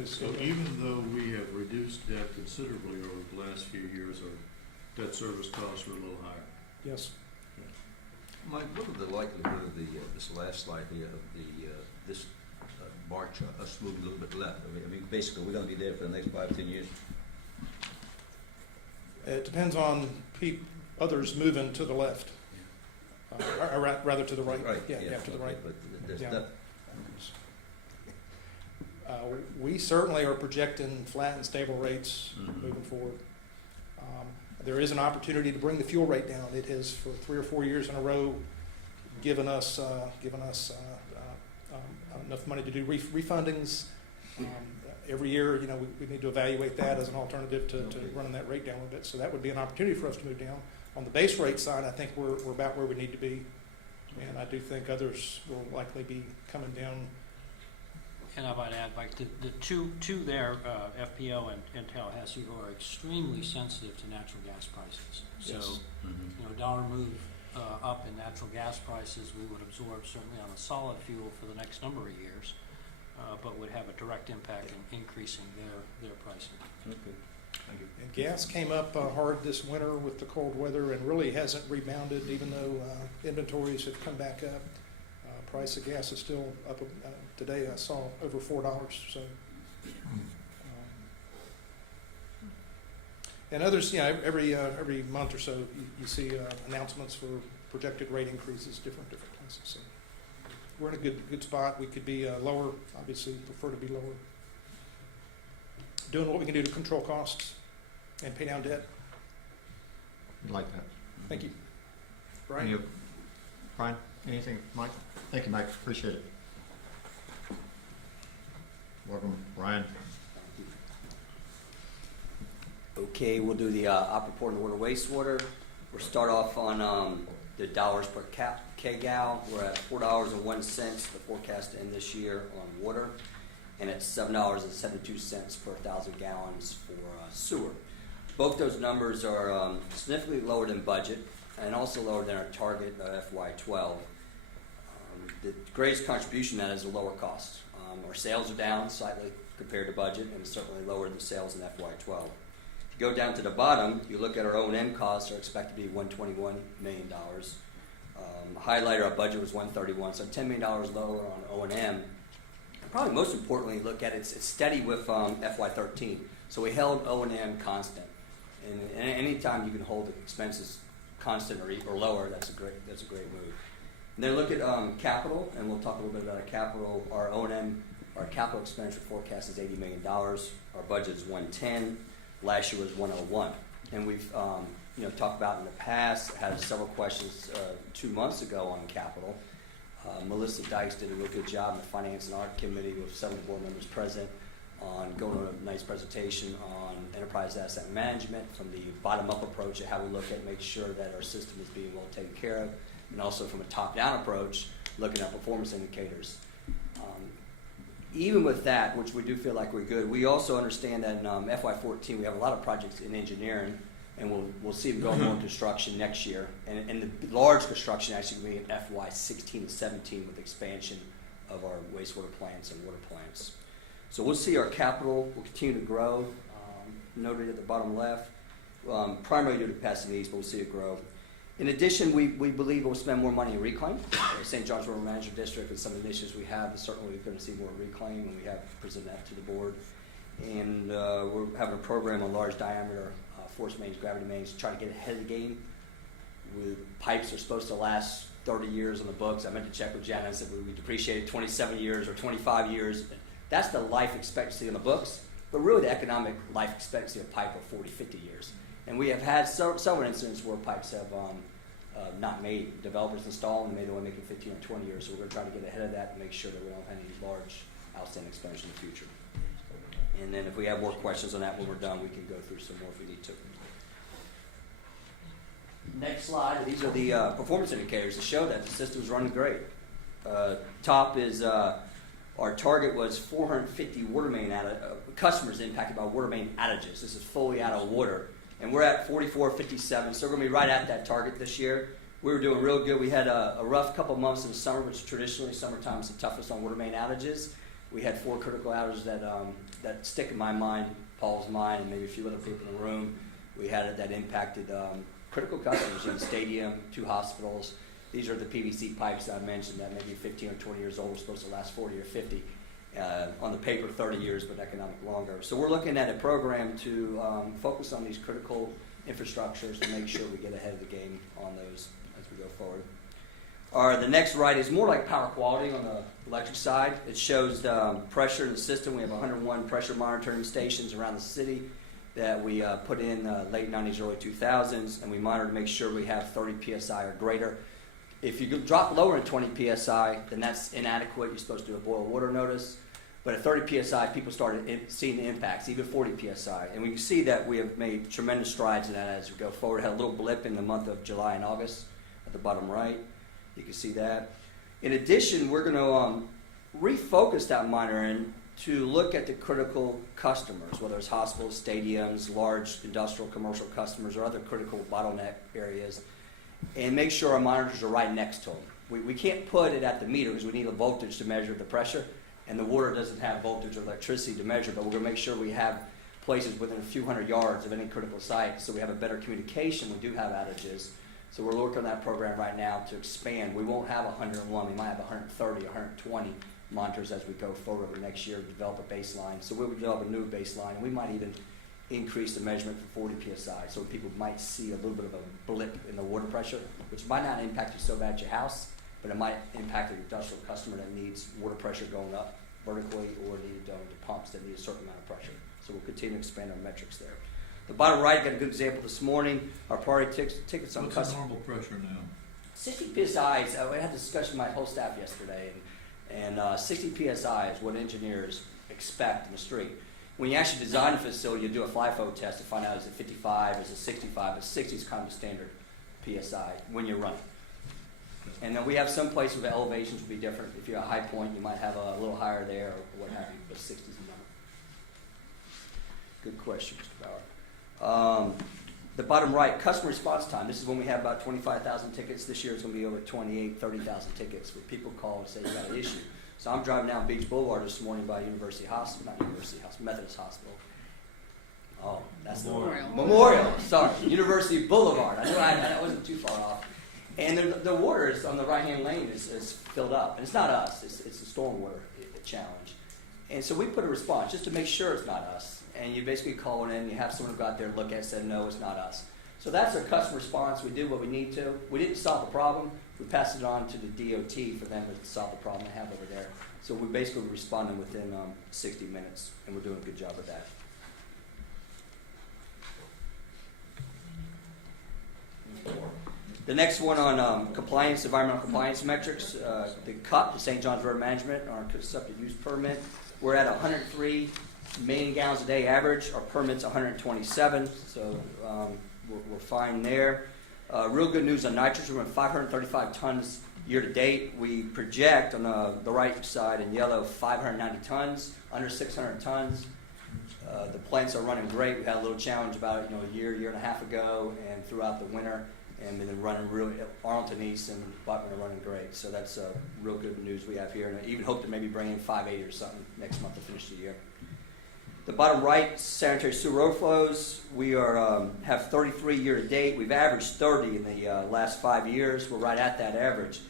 So even though we have reduced debt considerably over the last few years, our debt service costs were a little higher. Yes. Mike, what are the likelihood of this last slide here, of this bar chart, us moving a little bit left? I mean, basically, we're going to be there for the next 5-10 years. It depends on others moving to the left, or rather to the right. Right. Yeah, to the okay, right. But there's Yeah. not, We certainly are projecting flat and stable rates Mhm. moving forward. There is an opportunity to bring the fuel rate down. It has for 3 or 4 years in a row given us enough money to do refundings. Every year, you know, we need to evaluate that as an alternative to Okay. running that rate down a little bit. So that would be an opportunity for us to move down. On the base rate side, I think we're about where we need to be, and I do think others will likely be coming down. And I might add, like, the two there, FPO and Tallahassee, are extremely sensitive to natural gas prices. So, Yes. Mhm. you know, a dollar move up in natural gas prices, we would absorb certainly on the solid fuel for the next number of years. but would have a direct impact in increasing their pricing. Okay, thank you. And gas came up hard this winter with the cold weather and really hasn't rebounded, even though inventories have come back up. Price of gas is still up. Today I saw over $4. So, and others, every month or so you see announcements for projected rate increases, different places. So we're in a good spot. We could be lower. Obviously, prefer to be lower. Doing what we can do to control costs and pay down debt. Like that. Thank you. Brian? Brian, anything? Mike? Thank you, Mike. Appreciate it. Welcome, Brian. Okay, we'll do the op report on the water wastewater. We'll start off on the dollars per kgal. We're at $4.01, the forecast to end this year on water, and it's $7.72 per 1,000 gallons for sewer. Both those numbers are significantly lower than budget and also lower than our target FY12. The greatest contribution to that is the lower cost. Our sales are down slightly compared to budget, and certainly lower than sales in FY12. If you go down to the bottom, you look at our O&M costs are expected to be $121 million. Highlighter, our budget was $131, so $10 million lower on O&M. Probably most importantly, look at it's steady with FY13. So we held O&M constant, and any time you can hold the expenses constant or lower, that's a great move. And then look at capital, and we'll talk a little bit about our capital. Our O&M, our capital expenditure forecast is $80 million. Our budget is $110. Last year was $101. And we've talked about in the past, had several questions 2 months ago on capital. Melissa Dykes did a real good job in the Finance and Art Committee with 7 board members present on going on a nice presentation on enterprise asset management from the bottom-up approach of how we look at make sure that our system is being well taken care of, and also from a top-down approach, looking at performance indicators. Even with that, which we do feel like we're good, we also understand that in FY14 we have a lot of projects in engineering, and we'll see them go more in construction next year. And the large construction actually will be in FY16 and 17 with expansion of our wastewater plants and water plants. So we'll see our capital will continue to grow, noted at the bottom left, primarily due to capacity needs, but we'll see it grow. In addition, we believe we'll spend more money in reclaim. St. John's River Management District and some of the initiatives we have, certainly we're going to see more reclaim, and we have presented that to the board. And we're having a program on large diameter force mains, gravity mains, to try to get ahead of the game. With pipes are supposed to last 30 years on the books. I meant to check with Janice if we depreciated 27 years or 25 years. That's the life expectancy on the books, but really the economic life expectancy of pipe are 40, 50 years. And we have had several incidents where pipes have not made. Developers install and maybe only making 15 or 20 years, so we're going to try to get ahead of that and make sure that we don't have any large outstanding expenditure in the future. And then if we have more questions on that when we're done, we can go through some more if we need to. Next slide. These are the performance indicators to show that the system's running great. Top is our target was 450 water main customers impacted by water main outages. This is fully out of water. And we're at 4457, so we're going to be right at that target this year. We were doing real good. We had a rough couple months in the summer, which traditionally summertime is the toughest on water main outages. We had 4 critical outages that stick in my mind, Paul's mind, and maybe a few other people in the room. We had it that impacted critical customers in the stadium, 2 hospitals. These are the PVC pipes that I mentioned that maybe 15 or 20 years old, were supposed to last 40 or 50. On the paper 30 years, but economic longer. So we're looking at a program to focus on these critical infrastructures to make sure we get ahead of the game on those as we go forward. The next right is more like power quality on the electric side. It shows pressure in the system. We have 101 pressure monitoring stations around the city that we put in late 90s, early 2000s, and we monitor to make sure we have 30 PSI or greater. If you drop lower than 20 PSI, then that's inadequate. You're supposed to do a boil water notice. But at 30 PSI, people started seeing the impacts, even 40 PSI. And we can see that we have made tremendous strides in that as we go forward. Had a little blip in the month of July and August at the bottom right. You can see that. In addition, we're going to refocus that monitoring to look at the critical customers, whether it's hospitals, stadiums, large industrial, commercial customers, or other critical bottleneck areas, and make sure our monitors are right next to them. We can't put it at the meter because we need a voltage to measure the pressure. and the water doesn't have voltage or electricity to measure, but we're going to make sure we have places within a few hundred yards of any critical site, so we have a better communication. We do have outages. So we're working on that program right now to expand. We won't have 101. We might have 130, 120 monitors as we go forward over next year to develop a baseline. So we would develop a new baseline. We might even increase the measurement from 40 psi, so people might see a little bit of a blip in the water pressure, which might not impact you so bad at your house, but it might impact an industrial customer that needs water pressure going up vertically or needed to pumps that need a certain amount of pressure. So we'll continue to expand our metrics there. The bottom right, got a good example this morning. Our priority tickets on What's the customers. normal pressure now? 60 psi, we had a discussion with my whole staff yesterday, and 60 psi is what engineers expect in the street. When you actually design a facility, you do a FIFO test to find out is it 55, is it 65, but 60 is kind of the standard psi when you're running. And then we have some places where the elevations will be different. If you're at a high point, you might have a little higher there or what have you, but 60 is the number. Good question, Mr. Bauer. The bottom right, customer response time. This is when we have about 25,000 tickets. This year it's going to be over 28, 30,000 tickets where people call and say you got an issue. So I'm driving down Beach Boulevard this morning by Methodist Hospital. Oh, that's Memorial. Sorry, University Boulevard. I knew I wasn't too far off. And the water is on the right-hand lane is filled up. And it's not us. It's the stormwater challenge. And so we put a response just to make sure it's not us. And you basically call it in. You have someone go out there and look at it and say, no, it's not us. So that's our customer response. We did what we need to. We didn't solve the problem. We passed it on to the DOT for them to solve the problem they have over there. So we basically responded within 60 minutes, and we're doing a good job of that. The next one on compliance, environmental compliance metrics, the CUP, the St. John's River Management, our Conceptive Use Permit, we're at 103 million gallons a day average. Our permit's 127, so we're fine there. Real good news on nitrogen. We're at 535 tons year to date. We project on the right side in yellow 590 tons, under 600 tons. The plants are running great. We had a little challenge about a year and a half ago, and throughout the winter, and been running really. Arlington East and Buckman are running great. So that's real good news we have here, and I even hope to maybe bring in 580 or something next month to finish the year. The bottom right, sanitary sewer overflows. We are have 33 year to date. We've averaged 30 in the last 5 years. We're right at that average.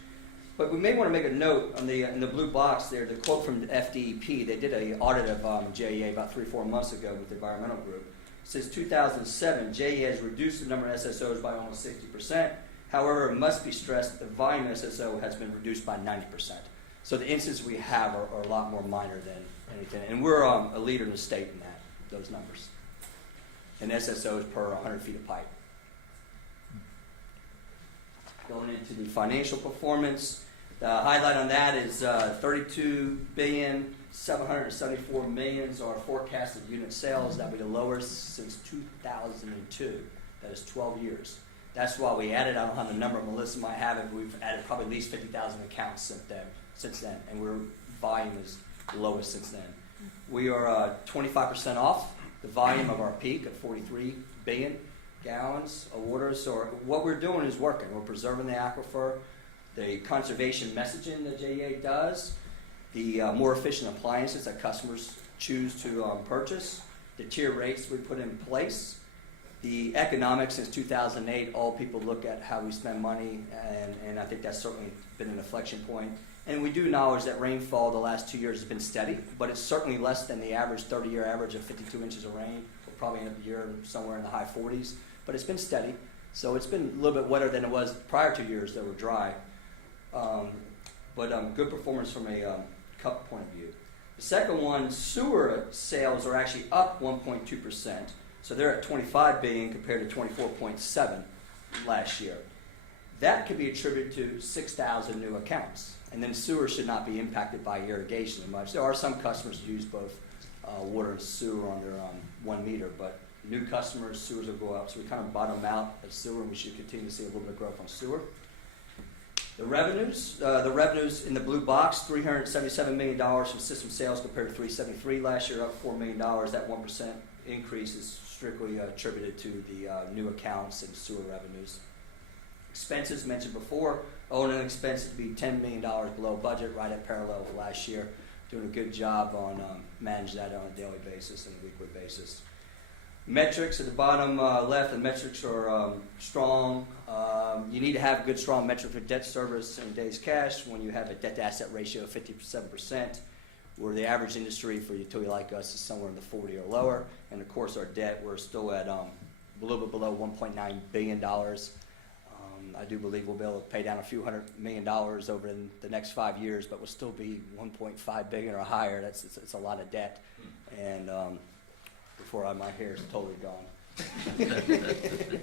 But we may want to make a note on in the blue box there, the quote from the FDEP. They did an audit of JEA about 3-4 months ago with the environmental group. Since 2007, JEA has reduced the number of SSOs by almost 60%. However, it must be stressed that the volume of SSO has been reduced by 90%. So the instances we have are a lot more minor than anything. And we're a leader in the state in those numbers. And SSOs per 100 feet of pipe. Going into the financial performance, the highlight on that is $32,774 million is our forecasted unit sales. That will be the lowest since 2002. That is 12 years. That's why we added, I don't have the number, Melissa might have it, but we've added probably at least 50,000 accounts since then, and our volume is lowest since then. We are 25% off the volume of our peak at 43 billion gallons of water. So what we're doing is working. We're preserving the aquifer, the conservation messaging that JEA does, the more efficient appliances that customers choose to purchase, the tier rates we put in place, the economics since 2008. All people look at how we spend money, and I think that's certainly been an inflection point. And we do acknowledge that rainfall the last 2 years has been steady, but it's certainly less than the average 30-year average of 52 inches of rain. We'll probably end up the year somewhere in the high 40s, but it's been steady. So it's been a little bit wetter than it was prior to years that were dry. But good performance from a cup point of view. The second one, sewer sales are actually up 1.2%. So they're at 25 billion compared to 24.7 last year. That could be attributed to 6,000 new accounts. And then sewer should not be impacted by irrigation as much. There are some customers who use both water and sewer on their 1 meter, but new customers, sewers will go up. So we kind of bottom out at sewer, and we should continue to see a little bit of growth on sewer. The revenues in the blue box, $377 million from system sales compared to $373 last year, up $4 million. That 1% increase is strictly attributed to the new accounts and sewer revenues. Expenses mentioned before, O&M expenses to be $10 million below budget, right at parallel with last year. doing a good job on managing that on a daily basis and a weekly basis. Metrics at the bottom left, the metrics are strong. You need to have a good, strong metric for debt service and days cash when you have a debt-to-asset ratio of 57%, where the average industry for a utility like us is somewhere in the 40 or lower. And of course, our debt, we're still at a little bit below $1.9 billion. I do believe we'll be able to pay down a few $100 million over in the next 5 years, but we'll still be $1.5 billion or higher. It's a lot of debt. And before my hair is totally gone.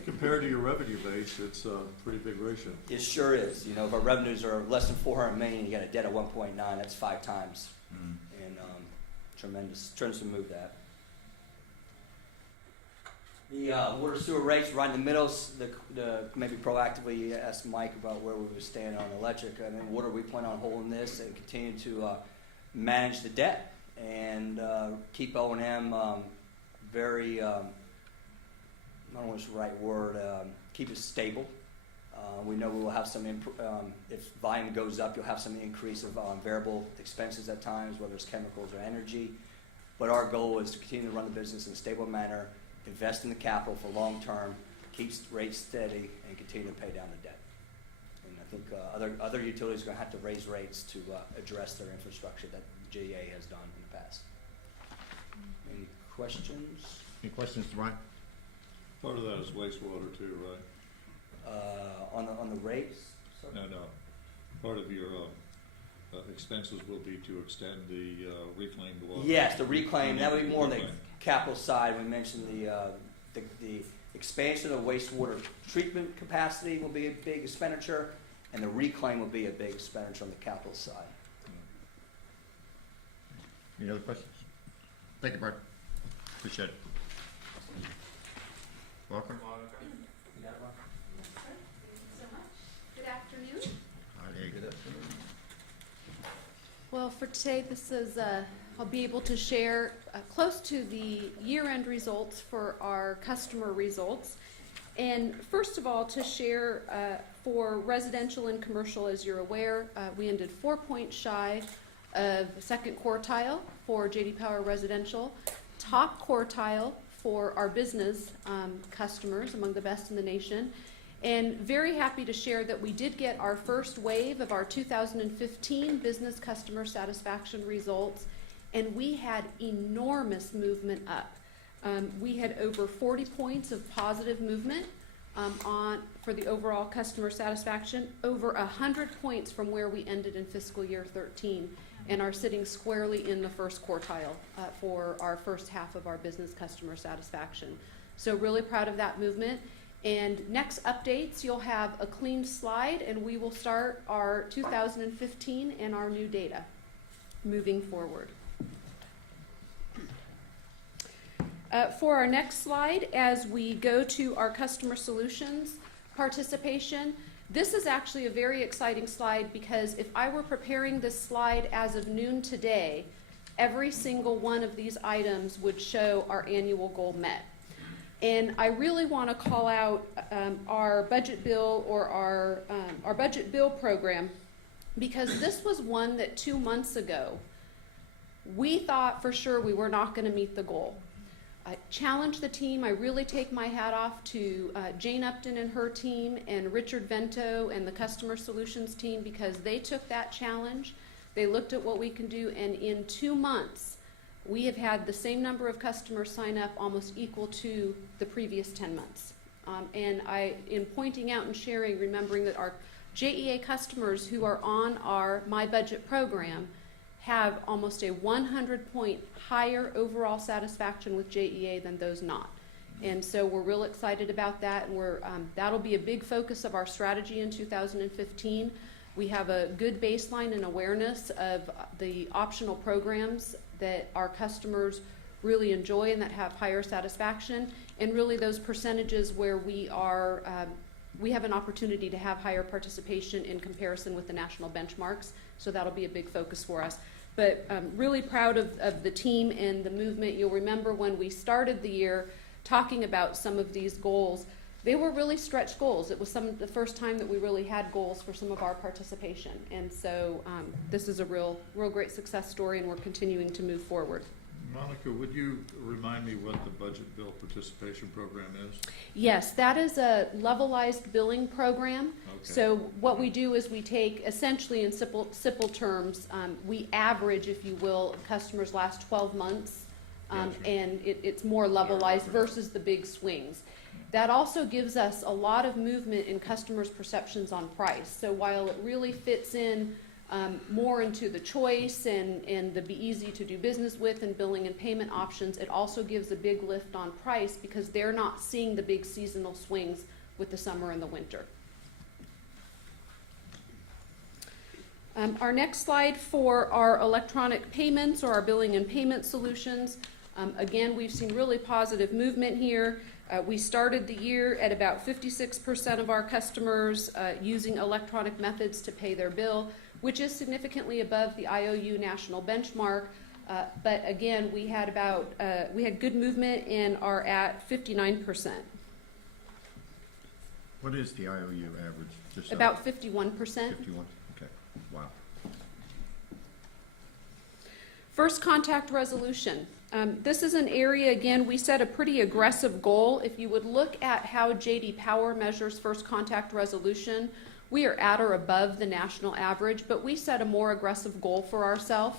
Compared to your revenue base, it's a pretty big ratio. It sure is. You know, if our revenues are less than 400 million, you got a debt of 1.9. That's 5 times, and tremendous to move that. The water sewer rates right in the middle. Maybe proactively ask Mike about where we would stand on electric. I mean, water, we plan on holding this and continue to manage the debt and keep O&M very. I don't know what's the right word. Keep it stable. We know we will have some, if volume goes up, you'll have some increase of variable expenses at times, whether it's chemicals or energy. But our goal is to continue to run the business in a stable manner, invest in the capital for long term, keep rates steady, and continue to pay down the debt. And I think other utilities are going to have to raise rates to address their infrastructure that JEA has done in the past. Any questions? Any questions, Brian? Part of that is wastewater too, right? On the rates? No. Part of your expenses will be to extend the reclaimed water. Yes, the reclaim. That would be more on the capital side. We mentioned the expansion of wastewater treatment capacity will be a big expenditure, and the reclaim will be a big expenditure on the capital side. Any other questions? Thank you, Brian. Appreciate it. Welcome. Good afternoon. Hi, good afternoon. Well, for today, this is, I'll be able to share close to the year-end results for our customer results. And first of all, to share for residential and commercial, as you're aware, we ended 4 points shy of second quartile for J.D. Power residential, top quartile for our business customers, among the best in the nation. And very happy to share that we did get our first wave of our 2015 business customer satisfaction results, and we had enormous movement up. We had over 40 points of positive movement for the overall customer satisfaction, over 100 points from where we ended in fiscal year 13, and are sitting squarely in the first quartile for our first half of our business customer satisfaction. So really proud of that movement. And next updates, you'll have a clean slide, and we will start our 2015 and our new data moving forward. For our next slide, as we go to our customer solutions participation, this is actually a very exciting slide, because if I were preparing this slide as of noon today, every single one of these items would show our annual goal met. And I really want to call out our budget bill, or our budget bill program, because this was one that 2 months ago we thought for sure we were not going to meet the goal. I challenged the team. I really take my hat off to Jane Upton and her team, and Richard Vento and the customer solutions team, because they took that challenge. They looked at what we can do, and in 2 months we have had the same number of customers sign up, almost equal to the previous 10 months. And in pointing out and sharing, remembering that our JEA customers who are on our My Budget program have almost a 100-point higher overall satisfaction with JEA than those not. And so we're real excited about that, and that'll be a big focus of our strategy in 2015. We have a good baseline and awareness of the optional programs that our customers really enjoy and that have higher satisfaction, and really those percentages where we have an opportunity to have higher participation in comparison with the national benchmarks. So that'll be a big focus for us. But really proud of the team and the movement. You'll remember when we started the year talking about some of these goals, they were really stretch goals. It was the first time that we really had goals for some of our participation. And so this is a real great success story, and we're continuing to move forward. Monica, would you remind me what the budget bill participation program is? Yes, that is a levelized billing program. Okay. So what we do is we take, essentially in simple terms, we average, if you will, customers' last 12 months, Gotcha. and it's more levelized versus the big swings. That also gives us a lot of movement in customers' perceptions on price. So while it really fits in more into the choice and the be easy to do business with and billing and payment options, it also gives a big lift on price because they're not seeing the big seasonal swings with the summer and the winter. Our next slide for our electronic payments or our billing and payment solutions. Again, we've seen really positive movement here. We started the year at about 56% of our customers using electronic methods to pay their bill, which is significantly above the IOU national benchmark. But again, we had good movement and are at 59%. What is the IOU average? Just About 51%. 51, okay, wow. First contact resolution. This is an area, again, we set a pretty aggressive goal. If you would look at how J.D. Power measures first contact resolution, we are at or above the national average, but we set a more aggressive goal for ourselves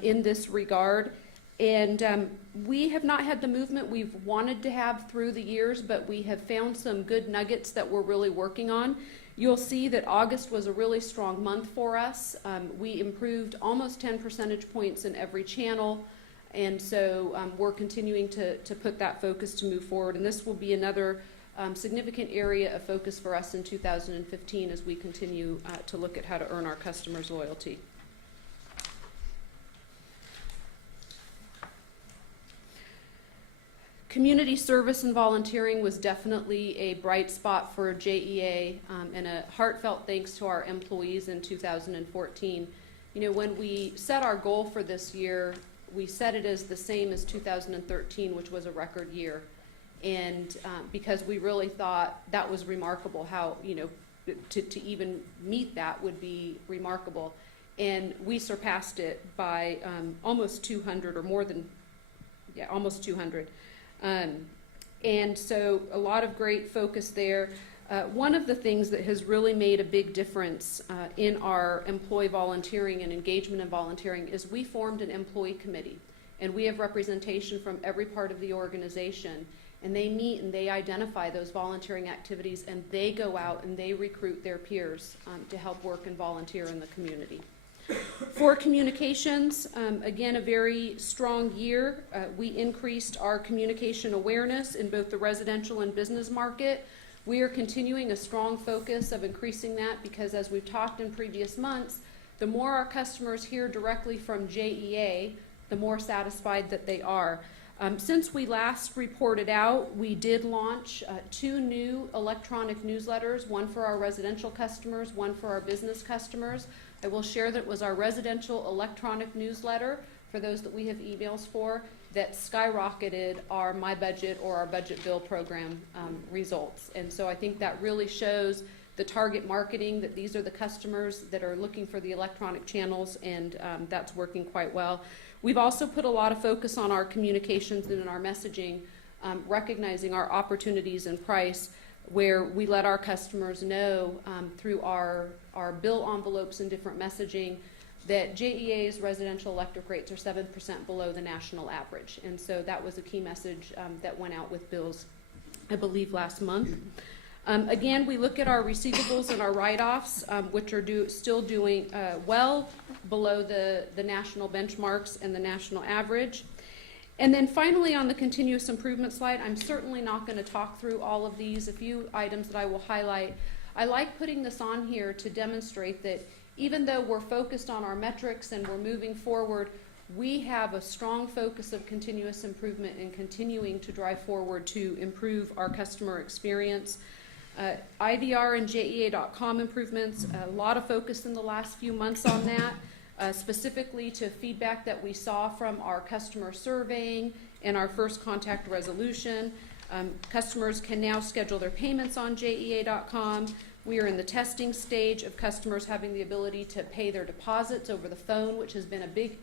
in this regard. And we have not had the movement we've wanted to have through the years, but we have found some good nuggets that we're really working on. You'll see that August was a really strong month for us. We improved almost 10 percentage points in every channel. And so we're continuing to put that focus to move forward. And this will be another significant area of focus for us in 2015 as we continue to look at how to earn our customers' loyalty. Community service and volunteering was definitely a bright spot for JEA, and a heartfelt thanks to our employees in 2014. You know, when we set our goal for this year, we set it as the same as 2013, which was a record year. And because we really thought that was remarkable, how, you know, to even meet that would be remarkable. And we surpassed it by almost 200 or more than, yeah, almost 200. And so a lot of great focus there. One of the things that has really made a big difference in our employee volunteering and engagement in volunteering is we formed an employee committee, and we have representation from every part of the organization, and they meet and they identify those volunteering activities, and they go out and they recruit their peers to help work and volunteer in the community. For communications, again, a very strong year. We increased our communication awareness in both the residential and business market. We are continuing a strong focus of increasing that because, as we've talked in previous months, the more our customers hear directly from JEA, the more satisfied that they are. Since we last reported out, we did launch 2 new electronic newsletters, one for our residential customers, one for our business customers. I will share that it was our residential electronic newsletter, for those that we have emails for, that skyrocketed our My Budget or our Budget Bill program results. And so I think that really shows the target marketing, that these are the customers that are looking for the electronic channels, and that's working quite well. We've also put a lot of focus on our communications and in our messaging, recognizing our opportunities and price, where we let our customers know through our bill envelopes and different messaging that JEA's residential electric rates are 7% below the national average. And so that was a key message that went out with bills, I believe, last month. Again, we look at our receivables and our write-offs, which are still doing well below the national benchmarks and the national average. And then finally, on the continuous improvement slide, I'm certainly not going to talk through all of these. A few items that I will highlight. I like putting this on here to demonstrate that even though we're focused on our metrics and we're moving forward, we have a strong focus of continuous improvement and continuing to drive forward to improve our customer experience. IVR and JEA.com improvements, a lot of focus in the last few months on that, specifically to feedback that we saw from our customer surveying and our first contact resolution. Customers can now schedule their payments on JEA.com. We are in the testing stage of customers having the ability to pay their deposits over the phone, which has been a big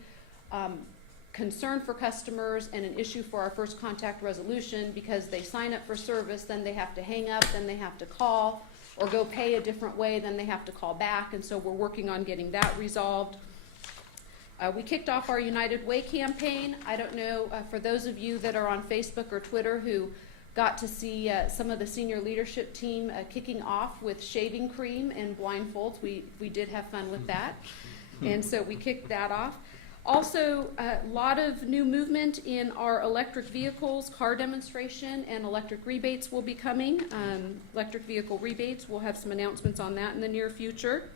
concern for customers and an issue for our first contact resolution, because they sign up for service, then they have to hang up, then they have to call, or go pay a different way, then they have to call back, and so we're working on getting that resolved. We kicked off our United Way campaign. I don't know, for those of you that are on Facebook or Twitter who got to see some of the senior leadership team kicking off with shaving cream and blindfolds. We did have fun with that, and so we kicked that off. Also, a lot of new movement in our electric vehicles, car demonstration, and electric rebates will be coming. Electric vehicle rebates, we'll have some announcements on that in the near future.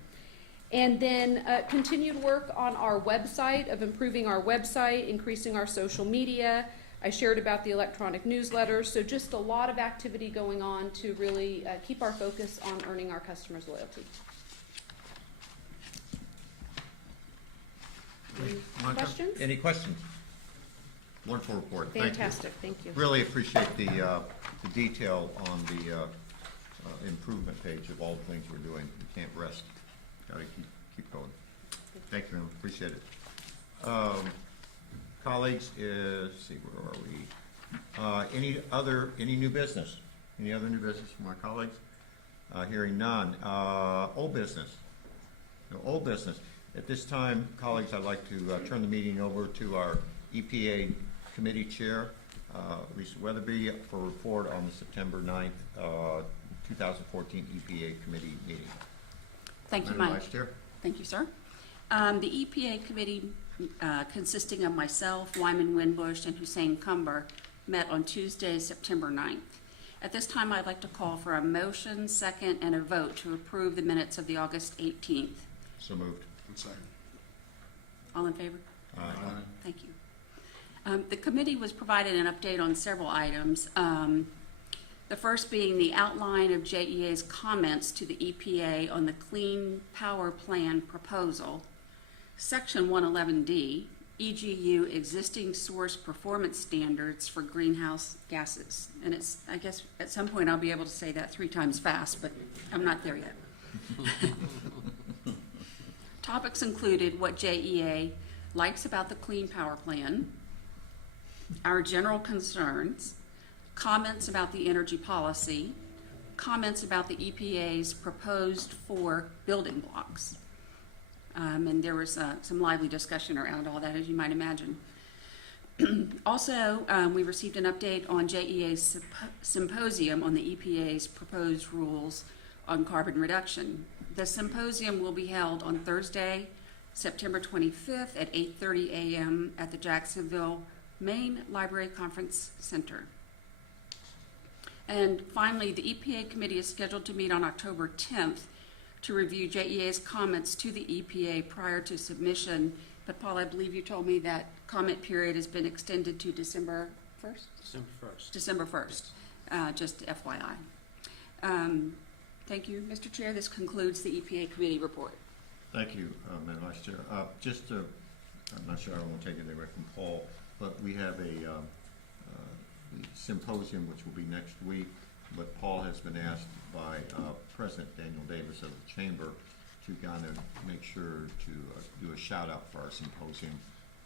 And then continued work on our website, of improving our website, increasing our social media. I shared about the electronic newsletter, so just a lot of activity going on to really keep our focus on earning our customers' loyalty. Any questions? Any questions? Wonderful report. Thank you. Fantastic, thank you. Really appreciate the detail on the improvement page of all the things we're doing. We can't rest. Got to keep going. Thank you, ma'am. Appreciate it. Colleagues, let's see, where are we? Any new business? Any other new business from my colleagues? Hearing none. Old business. No old business. At this time, colleagues, I'd like to turn the meeting over to our EPA Committee Chair, Lisa Weatherby, for a report on the September 9th, 2014 EPA Committee meeting. Thank you, Madam Mike. Vice Chair. Thank you, sir. The EPA Committee, consisting of myself, Wyman Winbush, and Hussein Cumber, met on Tuesday, September 9th. At this time, I'd like to call for a motion, second, and a vote to approve the minutes of the August 18th. So moved. All in favor? Aye. Thank you. The committee was provided an update on several items. The first being the outline of JEA's comments to the EPA on the Clean Power Plan proposal. Section 111D, EGU existing source performance standards for greenhouse gases. And I guess at some point I'll be able to say that 3 times fast, but I'm not there yet. Topics included what JEA likes about the Clean Power Plan, our general concerns, comments about the energy policy, comments about the EPA's proposed 4 building blocks. And there was some lively discussion around all that, as you might imagine. Also, we received an update on JEA's symposium on the EPA's proposed rules on carbon reduction. The symposium will be held on Thursday, September 25th at 8:30 a.m. at the Jacksonville Main Library Conference Center. And finally, the EPA committee is scheduled to meet on October 10th to review JEA's comments to the EPA prior to submission. But Paul, I believe you told me that comment period has been extended to December 1st? December 1st. December 1st, just FYI. Thank you, Mr. Chair. This concludes the EPA committee report. Thank you, Madam Vice Chair. I'm not sure I want to take it away from Paul, but we have a symposium which will be next week, but Paul has been asked by President Daniel Davis of the Chamber to kind of make sure to do a shout out for our symposium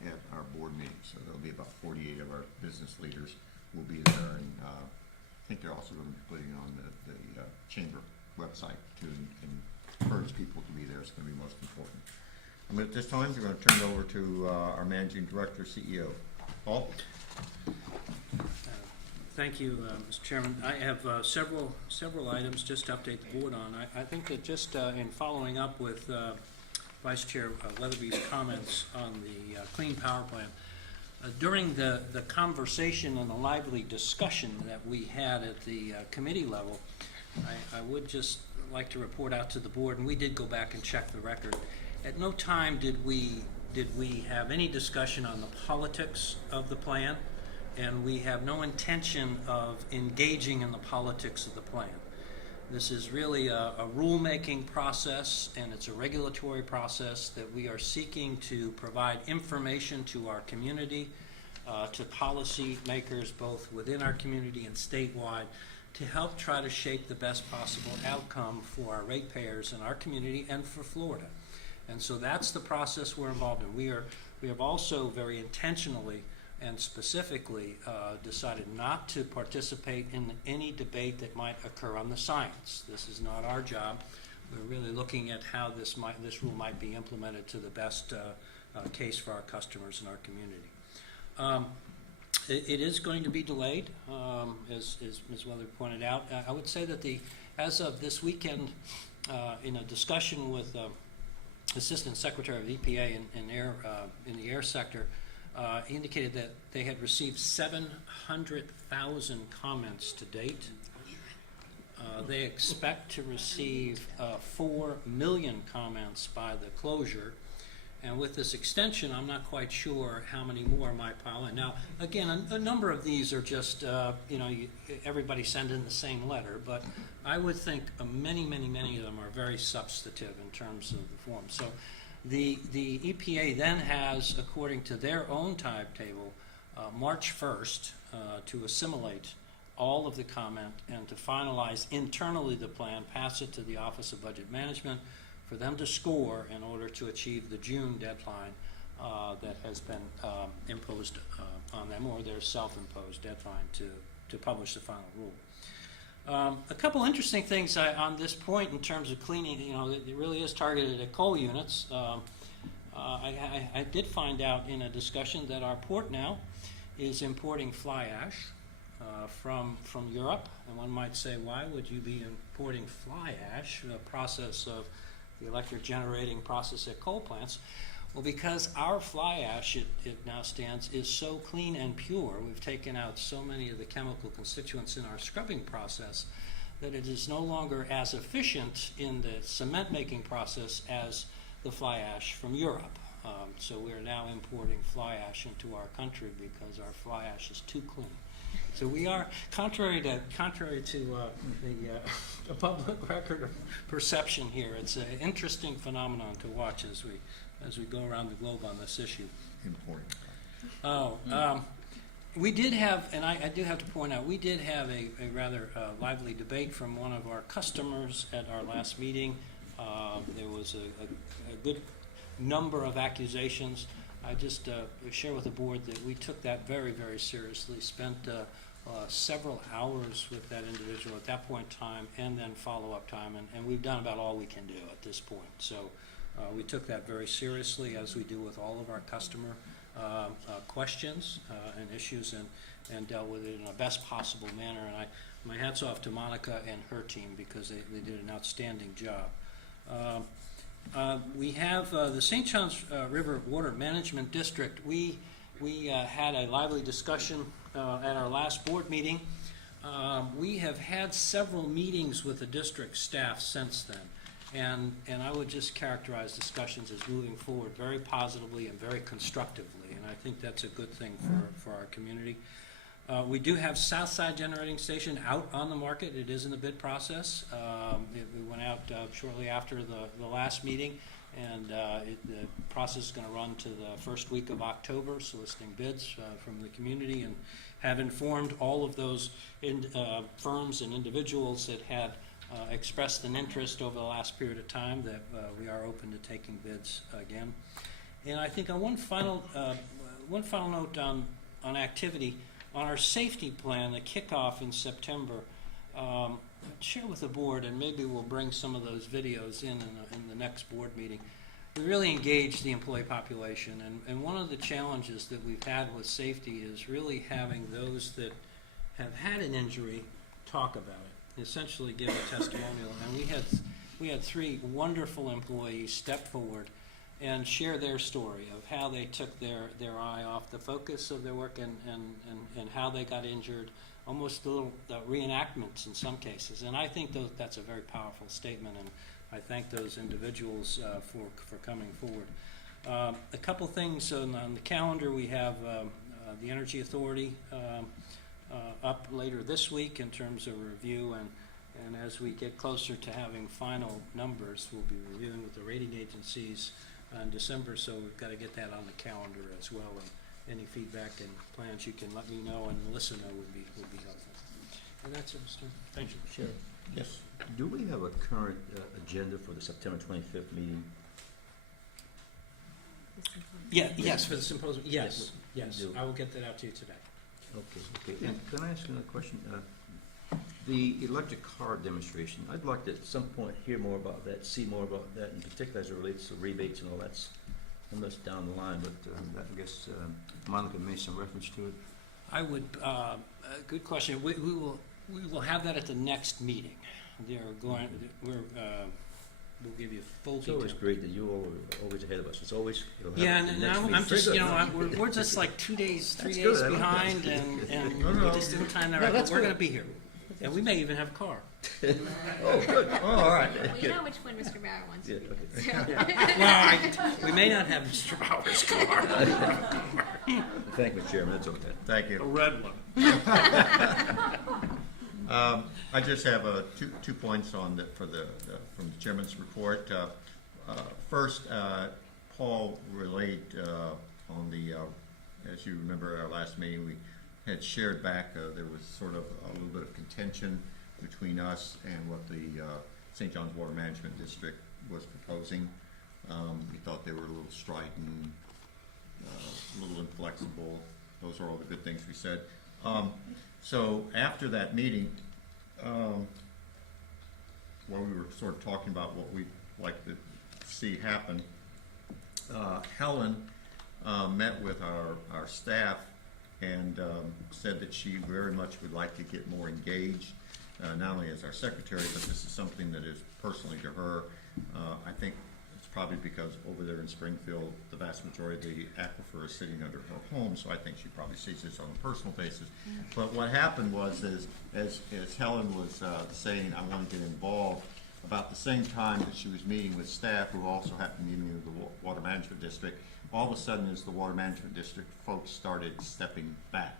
at our board meeting. So there'll be about 48 of our business leaders will be there, and I think they're also going to be putting it on the Chamber website to encourage people to be there. It's going to be most important. At this time, we're going to turn it over to our Managing Director, CEO. Paul? Thank you, Mr. Chairman. I have several items just to update the board on. I think that just in following up with Vice Chair Weatherby's comments on the Clean Power Plan, during the conversation and the lively discussion that we had at the committee level, I would just like to report out to the board, and we did go back and check the record. At no time did we have any discussion on the politics of the plan, and we have no intention of engaging in the politics of the plan. This is really a rulemaking process, and it's a regulatory process that we are seeking to provide information to our community to policy makers both within our community and statewide to help try to shape the best possible outcome for our ratepayers in our community and for Florida. And so that's the process we're involved in. We have also very intentionally and specifically decided not to participate in any debate that might occur on the science. This is not our job. We're really looking at how this rule might be implemented to the best case for our customers and our community. It is going to be delayed, as Ms. Weather pointed out. I would say that as of this weekend, in a discussion with Assistant Secretary of EPA in the air sector, he indicated that they had received 700,000 comments to date. They expect to receive 4 million comments by the closure. And with this extension, I'm not quite sure how many more might pile in. Now, again, a number of these are just, everybody send in the same letter, but I would think many of them are very substantive in terms of the form. So the EPA then has, according to their own timetable, March 1st to assimilate all of the comment and to finalize internally the plan, pass it to the Office of Budget Management, for them to score in order to achieve the June deadline that has been imposed on them, or their self-imposed deadline to publish the final rule. A couple interesting things on this point in terms of cleaning. It really is targeted at coal units. I did find out in a discussion that our port now is importing fly ash from Europe, and one might say, why would you be importing fly ash, a process of the electric generating process at coal plants? Well, because our fly ash, it now stands, is so clean and pure, we've taken out so many of the chemical constituents in our scrubbing process that it is no longer as efficient in the cement making process as the fly ash from Europe. So we are now importing fly ash into our country because our fly ash is too clean. So we are, contrary to the public record of perception here, it's an interesting phenomenon to watch as we go around the globe on this issue. Important. We did have, and I do have to point out, we did have a rather lively debate from one of our customers at our last meeting. There was a good number of accusations. I just share with the board that we took that very seriously, spent several hours with that individual at that point in time, and then follow-up time, and we've done about all we can do at this point. So we took that very seriously, as we do with all of our customer questions and issues, and dealt with it in a best possible manner. And my hat's off to Monica and her team, because they did an outstanding job. We have the St. Johns River Water Management District. We had a lively discussion at our last board meeting. We have had several meetings with the district staff since then, and I would just characterize discussions as moving forward very positively and very constructively, and I think that's a good thing for our community. We do have Southside Generating Station out on the market. It is in the bid process. We went out shortly after the last meeting, and the process is going to run to the first week of October, soliciting bids from the community, and have informed all of those firms and individuals that had expressed an interest over the last period of time that we are open to taking bids again. And I think on one final note on activity, on our safety plan, the kickoff in September, share with the board, and maybe we'll bring some of those videos in the next board meeting. We really engage the employee population, and one of the challenges that we've had with safety is really having those that have had an injury talk about it, essentially give a testimonial. And we had 3 wonderful employees step forward and share their story of how they took their eye off the focus of their work and how they got injured, almost little reenactments in some cases. And I think that's a very powerful statement, and I thank those individuals for coming forward. A couple things on the calendar. We have the Energy Authority up later this week in terms of review, and as we get closer to having final numbers, we'll be reviewing with the rating agencies in December, so we've got to get that on the calendar as well any feedback and plans, you can let me know, and Melissa know would be helpful. And that's it, Mr. Chairman. Thank you. Sheriff, Yes. do we have a current agenda for the September 25th meeting? Yeah, yes, for the symposium, yes, Yes. yes. I will get that out to you today. Okay. And can I ask another question? The electric car demonstration, I'd like to at some point hear more about that, see more about that, in particular as it relates to rebates and all that. I'm just down the line, but I guess Monica made some reference to it. I would, good question. We will have that at the next meeting. We'll give you full It's detail. always great that you all are always ahead of us. It's always, it'll Yeah, happen at and the next I'm meeting. just, Very you know, good. we're just like 2 days, 3 That's days good. I like behind, that. and No, we no. just in time, No, but that's we're good. gonna be here. And we may even have a car. Oh, good. Oh, all right. Well, you know which one Mr. Bauer wants. Yeah, okay. Well, we may not have Mr. Bauer's car. Thank you, Chairman, that's okay. Thank A you. red one. I just have two points on from the chairman's report. First, Paul relayed on the, as you remember our last meeting, we had shared back, there was sort of a little bit of contention between us and what the St. John's Water Management District was proposing. We thought they were a little strident, a little inflexible. Those are all the good things we said. So after that meeting, while we were sort of talking about what we'd like to see happen, Helen met with our staff and said that she very much would like to get more engaged, not only as our secretary, but this is something that is personally to her. I think it's probably because over there in Springfield, the vast majority of the aquifer is sitting under her home, so I think she probably sees this on a personal basis. But what happened was, as Helen was saying, I want to get involved, about the same time that she was meeting with staff who also happened to be meeting with the Water Management District, all of a sudden as the Water Management District folks started stepping back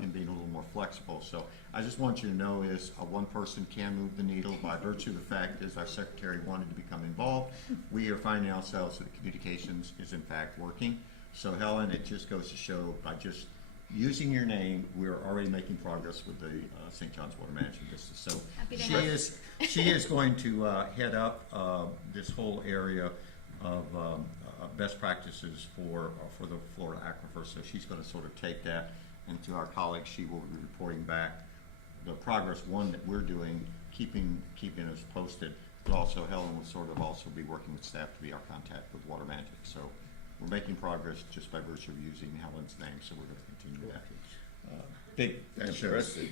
and being a little more flexible. So I just want you to know is one person can move the needle by virtue of the fact is our secretary wanted to become involved. We are finding ourselves that communications is in fact working. So Helen, it just goes to show by just using your name, we're already making progress with the St. John's Water Management District. So Happy to she help. she is going to head up this whole area of best practices for the Florida aquifer. So she's going to sort of take that, and to our colleagues, she will be reporting back the progress that we're doing, keeping us posted. But also Helen will sort of also be working with staff to be our contact with Water Management. So we're making progress just by virtue of using Helen's name. So we're going to continue that. Big, impressive.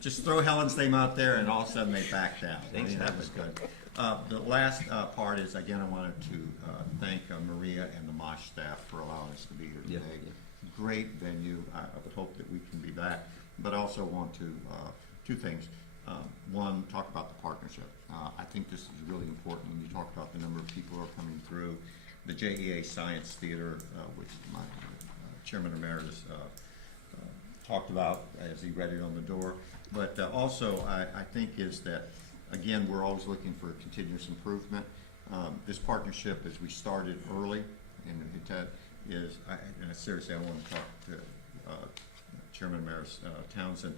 Just throw Helen's name out there, and all of a sudden they back down. That was good. The last part is, again, I wanted to thank Maria and the MOSH staff for allowing us to be here today. Great venue. I would hope that we can be back, but I also want to, two things. One, talk about the partnership. I think this is really important when you talk about the number of people who are coming through. The JEA Science Theater, which my Chairman Emeritus talked about as he read it on the door. But also, I think is that, again, we're always looking for continuous improvement. This partnership, as we started early, and seriously, I want to talk to Chairman Emeritus Townsend.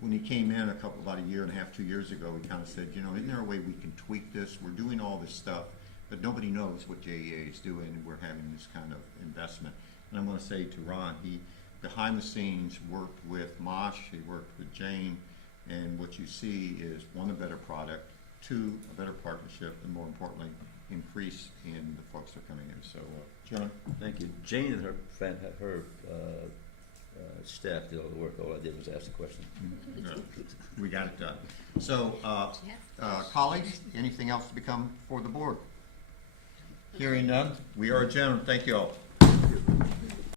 When he came in about a year and a half, 2 years ago, he kind of said, isn't there a way we can tweak this? We're doing all this stuff, but nobody knows what JEA is doing, and we're having this kind of investment. And I'm going to say to Ron, he, behind the scenes, worked with Mosh, he worked with Jane, and what you see is, one, a better product, two, a better partnership, and more importantly, increase in the folks that are coming in. So, John? Thank you. Jane and her staff did all the work. All I did was ask the question. We got it done. So, colleagues, anything else to become for the board? Hearing none, we are adjourned. Thank you all.